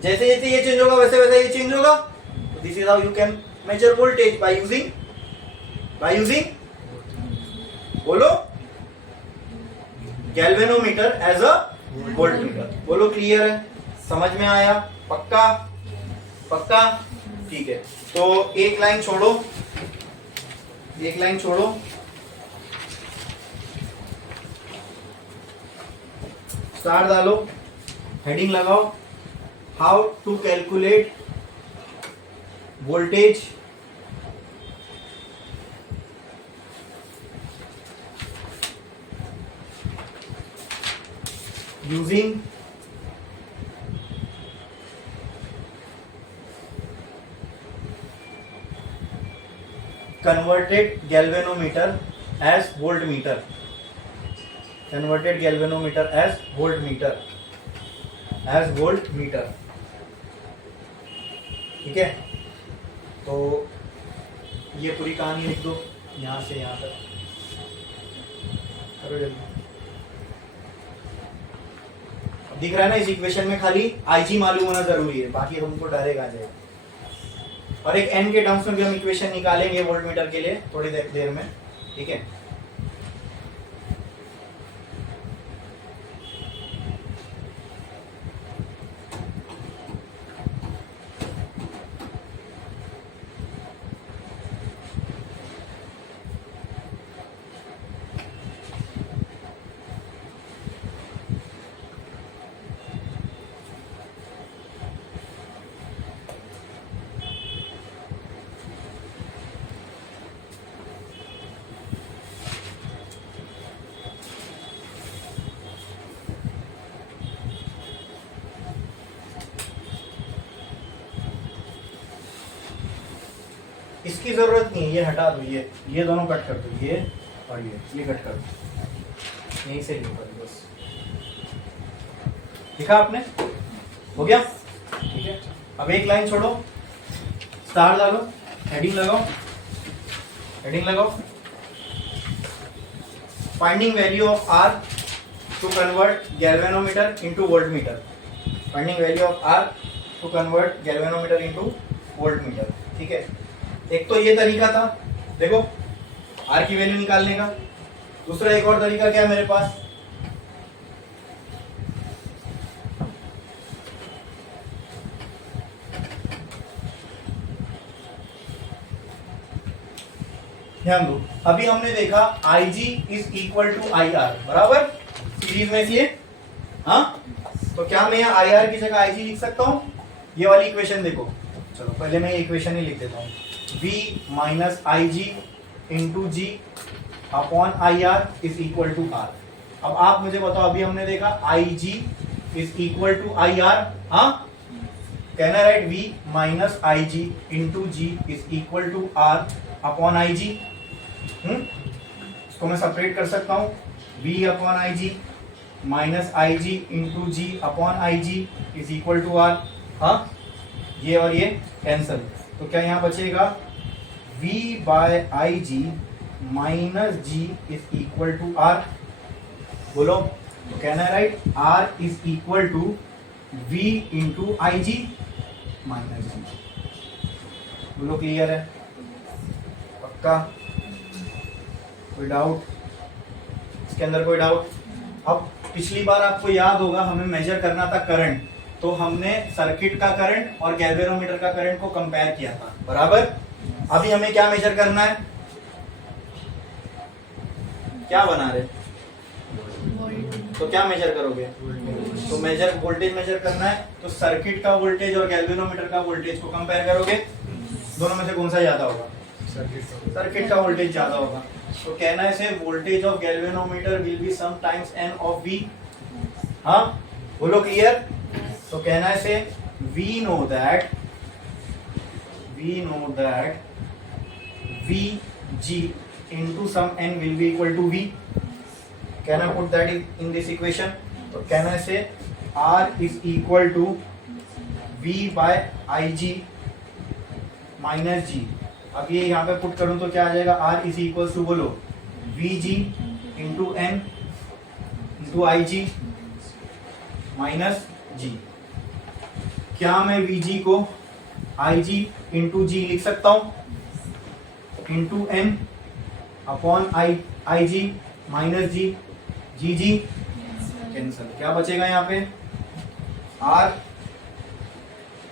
जैसे जैसे ये चेंज होगा वैसे वैसे ये चेंज होगा। तो this is how you can measure voltage by using बोलो गैल्वेनोमीटर एज अ वोल्टमीटर। बोलो क्लियर है? समझ में आया? पक्का? पक्का? ठीक है, तो एक लाइन छोड़ो, स्टार डालो, हेडिंग लगाओ, how to calculate voltage using converted galvanometer as voltmeter। converted galvanometer as voltmeter। ठीक है, तो ये पूरी कहानी लिख दो यहां से यहां तक, करो जल्दी। दिख रहा है ना, इस इक्वेशन में खाली IG मालूम होना जरूरी है, बाकी हमको डायरेक्ट आ जाएगा। और एक n के टर्म्स में भी हम इक्वेशन निकालेंगे वोल्टमीटर के लिए थोड़ी देर में। ठीक है, इसकी जरूरत नहीं है, ये हटा दो, ये दोनों कट कर दो, ये और ये कट कर दो, यहीं से ही होगा बस। लिखा आपने? हो गया? ठीक है, अब एक लाइन छोड़ो, स्टार डालो, हेडिंग लगाओ, हेडिंग लगाओ। Finding value of R to convert galvanometer into voltmeter. Finding value of R to convert galvanometer into voltmeter. ठीक है, एक तो ये तरीका था, देखो आर की वैल्यू निकालने का। दूसरा एक और तरीका क्या है मेरे पास, ध्यान दो, अभी हमने देखा IG is equal to IR, बराबर, सीरीज में इसलिए, हाँ, तो क्या मैं यहाँ IR की जगह IG लिख सकता हूँ? ये वाली इक्वेशन देखो, चलो पहले मैं ये इक्वेशन ही लिख देता हूँ, V minus IG into G upon IR is equal to R। अब आप मुझे बताओ, अभी हमने देखा IG is equal to IR, हाँ, कहना right, V minus IG into G is equal to R upon IG। इसको मैं सेपरेट कर सकता हूँ, V upon IG minus IG into G upon IG is equal to R। हाँ, ये और ये कैंसल, तो क्या यहाँ बचेगा, V by IG minus G is equal to R। बोलो, तो कहना है right, R is equal to V into IG minus G। बोलो क्लियर है? पक्का? कोई डाउट इसके अंदर? कोई डाउट? अब पिछली बार आपको याद होगा हमें मेजर करना था करंट, तो हमने सर्किट का करंट और गैल्वेनोमीटर का करंट को कंपेयर किया था, बराबर। अभी हमें क्या मेजर करना है? क्या बना रहे? तो क्या मेजर करोगे? तो मेजर वोल्टेज मेजर करना है, तो सर्किट का वोल्टेज और गैल्वेनोमीटर का वोल्टेज को कंपेयर करोगे। दोनों में से कौन सा ज्यादा होगा? सर्किट का वोल्टेज ज्यादा होगा। तो कहना है से voltage of galvanometer will be some times n of V। हाँ, बोलो क्लियर? तो कहना है से we know that Vg into some n will be equal to V। Can I put that in this equation? तो कहना है से R is equal to V by IG minus G। अब ये यहाँ पे पुट करूं तो क्या आ जाएगा, R इज इक्वल टू, बोलो, Vg into N into IG minus G। क्या मैं Vg को IG इंटू G लिख सकता हूं? Into N upon IG minus G, G cancel, क्या बचेगा यहाँ पे, R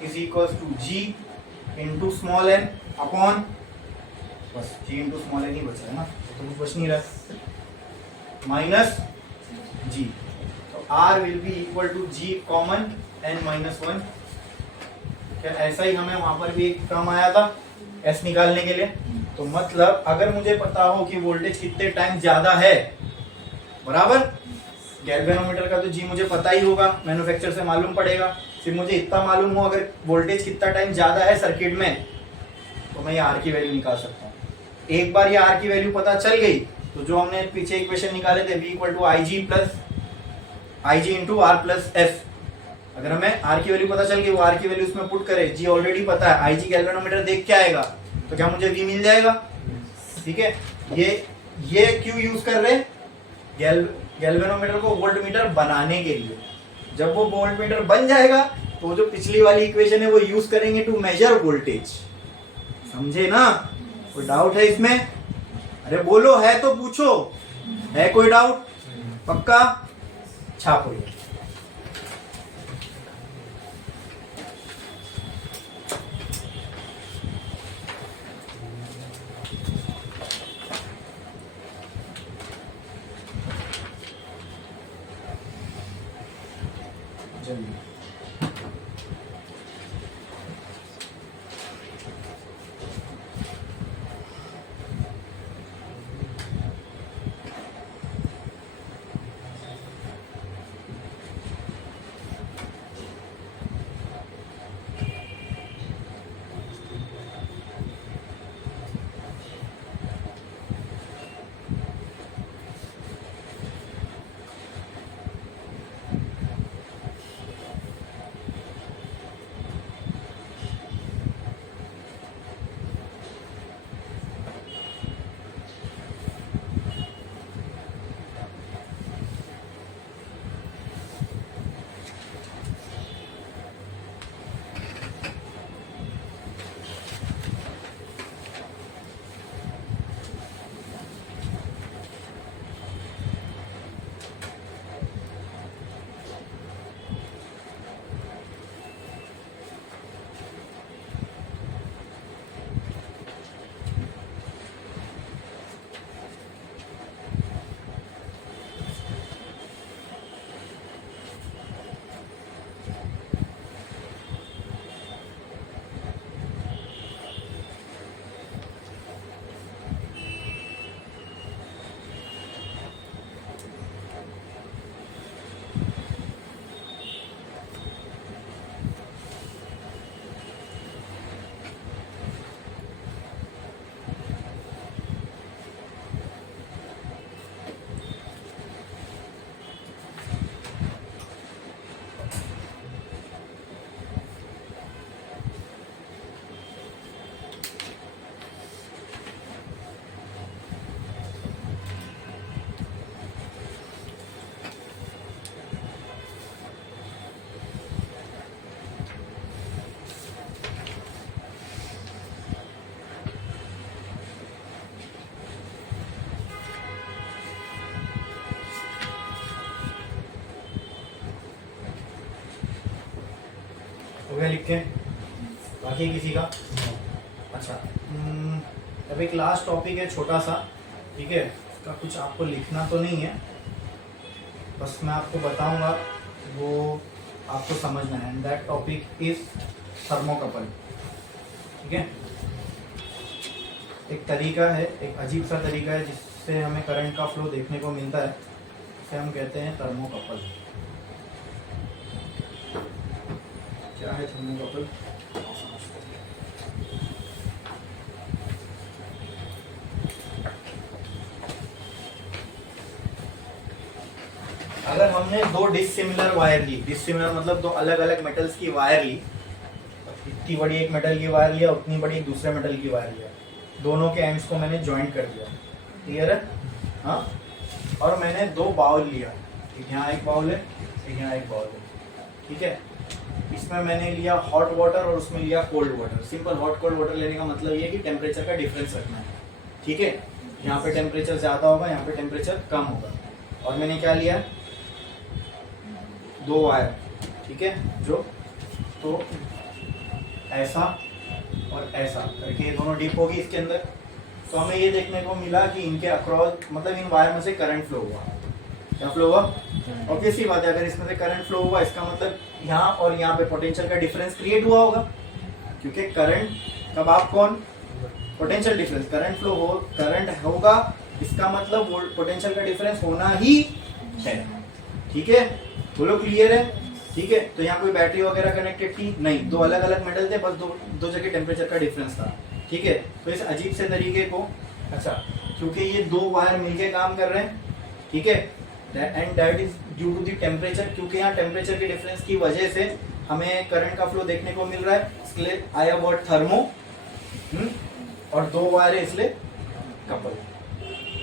is equal to G into small n upon, बस G इंटू स्मॉल n ही बच रहा है ना, तो कुछ बच नहीं रहा, माइनस G। तो R will be equal to G common n minus 1। क्या ऐसा ही हमें वहां पर भी एक काम आया था S निकालने के लिए? तो मतलब अगर मुझे पता हो कि वोल्टेज कितने टाइम ज्यादा है, बराबर, गैल्वेनोमीटर का तो G मुझे पता ही होगा, मैन्युफैक्चरर से मालूम पड़ेगा, सिर्फ मुझे इतना मालूम हो अगर वोल्टेज कितना टाइम ज्यादा है सर्किट में, तो मैं ये R की वैल्यू निकाल सकता हूँ। एक बार ये R की वैल्यू पता चल गई तो जो हमने पीछे इक्वेशन निकाले थे V equal to IG into R plus F, अगर हमें R की वैल्यू पता चल गई, वो R की वैल्यू उसमें पुट करे, G ऑलरेडी पता है, IG गैल्वेनोमीटर देख के आएगा, तो क्या मुझे V मिल जाएगा? ठीक है, ये क्यों यूज कर रहे हैं? गैल्वेनोमीटर को वोल्टमीटर बनाने के लिए। जब वो वोल्टमीटर बन जाएगा तो जो पिछली वाली इक्वेशन है वो यूज करेंगे टू मेजर वोल्टेज। समझे ना? कोई डाउट है इसमें? अरे बोलो, है तो पूछो, है कोई डाउट? पक्का? छापो ये। जल्दी गया लिख के? बाकी किसी का? अच्छा, अब एक लास्ट टॉपिक है छोटा सा, ठीक है, इसका कुछ आपको लिखना तो नहीं है, बस मैं आपको बताऊंगा, वो आपको समझना है। And that topic is thermocouple, ठीक है। एक तरीका है, एक अजीब सा तरीका है जिससे हमें करंट का फ्लो देखने को मिलता है, इसे हम कहते हैं थर्मोकपल। क्या है थर्मोकपल? अगर हमने दो डिसिमिलर वायर ली, डिसिमिलर मतलब दो अलग अलग मेटल्स की वायर ली, इतनी बड़ी एक मेटल की वायर लिया, उतनी बड़ी एक दूसरे मेटल की वायर लिया, दोनों के एंड्स को मैंने ज्वाइंट कर दिया, क्लियर है? हाँ, और मैंने दो बाउल लिया, एक यहाँ एक बाउल है, एक यहाँ एक बाउल है, ठीक है। इसमें मैंने लिया हॉट वाटर और उसमें लिया cold water. Simple hot cold water लेने का मतलब ये है कि टेम्परेचर का डिफरेंस रखना है, ठीक है। यहाँ पे टेम्परेचर ज्यादा होगा, यहाँ पे टेम्परेचर कम होगा। और मैंने क्या लिया, दो वायर, ठीक है, जो तो ऐसा और ऐसा करके ये दोनों डिप होगी इसके अंदर। तो हमें ये देखने को मिला कि इनके अक्रॉस, मतलब इन वायर में से करंट फ्लो हुआ। क्या फ्लो हुआ? ऑब्वियसली बात है, अगर इसमें से करंट फ्लो हुआ, इसका मतलब यहाँ और यहाँ पे पोटेंशियल का डिफरेंस क्रिएट हुआ होगा, क्योंकि करंट कब आप कौन, पोटेंशियल डिफरेंस, करंट फ्लो हो, करंट होगा, इसका मतलब पोटेंशियल का डिफरेंस होना ही है, ठीक है। बोलो क्लियर है? ठीक है। तो यहाँ कोई बैटरी वगैरह कनेक्टेड थी नहीं, दो अलग अलग मेटल थे, बस दो जगह टेम्परेचर का डिफरेंस था, ठीक है। तो इस अजीब से तरीके को, अच्छा, क्योंकि ये दो वायर मिलके काम कर रहे हैं, ठीक है, and that is due to the temperature, क्योंकि यहाँ टेम्परेचर के डिफरेंस की वजह से हमें करंट का फ्लो देखने को मिल रहा है, इसलिए आया वर्ड थर्मो, और दो वायर है इसलिए कपल।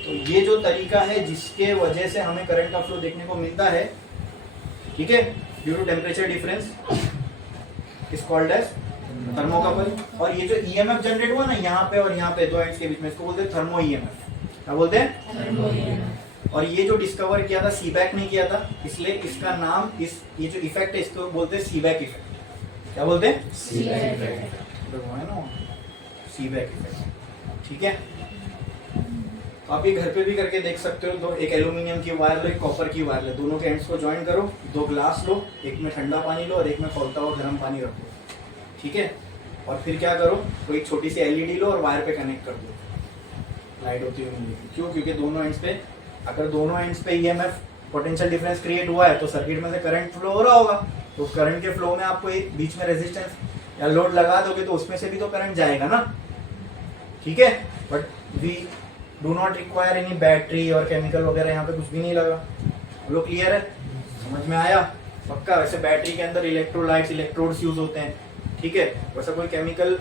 तो ये जो तरीका है जिसके वजह से हमें करंट का फ्लो देखने को मिलता है, ठीक है, due to temperature difference, is called as thermocouple. और ये जो ईएमएफ जनरेट हुआ ना यहाँ पे और यहाँ पे दो एंड्स के बीच में, इसको बोलते हैं थर्मो ईएमएफ। क्या बोलते हैं? और ये जो डिस्कवर किया था सीबैक ने किया था, इसलिए इसका नाम, इस ये जो इफेक्ट है इसको बोलते हैं सीबैक इफेक्ट। क्या बोलते हैं? सीबैक इफेक्ट, ठीक है। तो आप ये घर पे भी करके देख सकते हो। दो, एक एल्यूमिनियम की वायर लो, एक कॉपर की वायर लो, दोनों के एंड्स को ज्वाइन करो, दो ग्लास लो, एक में ठंडा पानी लो और एक में खौलता हुआ गर्म पानी रखो, ठीक है। और फिर क्या करो, कोई एक छोटी सी एलईडी लो और वायर पे कनेक्ट कर दो, लाइट होती हुई मिलेगी। क्यों? क्योंकि दोनों एंड्स पे, अगर दोनों एंड्स पे ईएमएफ पोटेंशियल डिफरेंस क्रिएट हुआ है तो सर्किट में से करंट फ्लो हो रहा होगा, तो करंट के फ्लो में आपको एक बीच में रेजिस्टेंस या लोड लगा दोगे तो उसमें से भी तो करंट जाएगा ना, ठीक है। But we do not require any battery और केमिकल वगैरह, यहाँ पे कुछ भी नहीं लगा। बोलो क्लियर है? समझ में आया? पक्का? वैसे बैटरी के अंदर इलेक्ट्रोलाइट्स, इलेक्ट्रोड्स यूज होते हैं, ठीक है, वैसा कोई केमिकल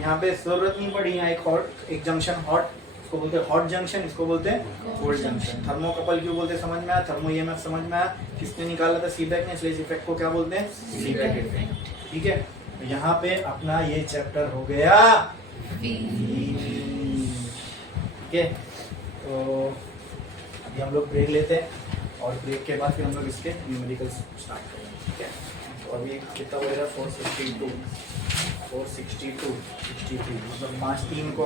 यहाँ पे जरूरत नहीं पड़ी। यहाँ एक जंक्शन हॉट, इसको बोलते हैं हॉट जंक्शन, इसको बोलते हैं कोल्ड जंक्शन। थर्मोकपल क्यों बोलते हैं समझ में आया? थर्मो ईएमएफ समझ में आया? किसने निकाला था? सीबैक ने, इसलिए इस इफेक्ट को क्या बोलते हैं? सीबैक इफेक्ट, ठीक है। यहाँ पे अपना ये चैप्टर हो गया, ठीक है। तो अभी हम लोग ब्रेक लेते हैं और ब्रेक के बाद फिर हम लोग इसके न्यूमेरिकल्स स्टार्ट करेंगे, ठीक है। तो अभी कितना हो गया? 462, 462, 63, मतलब 5-3 को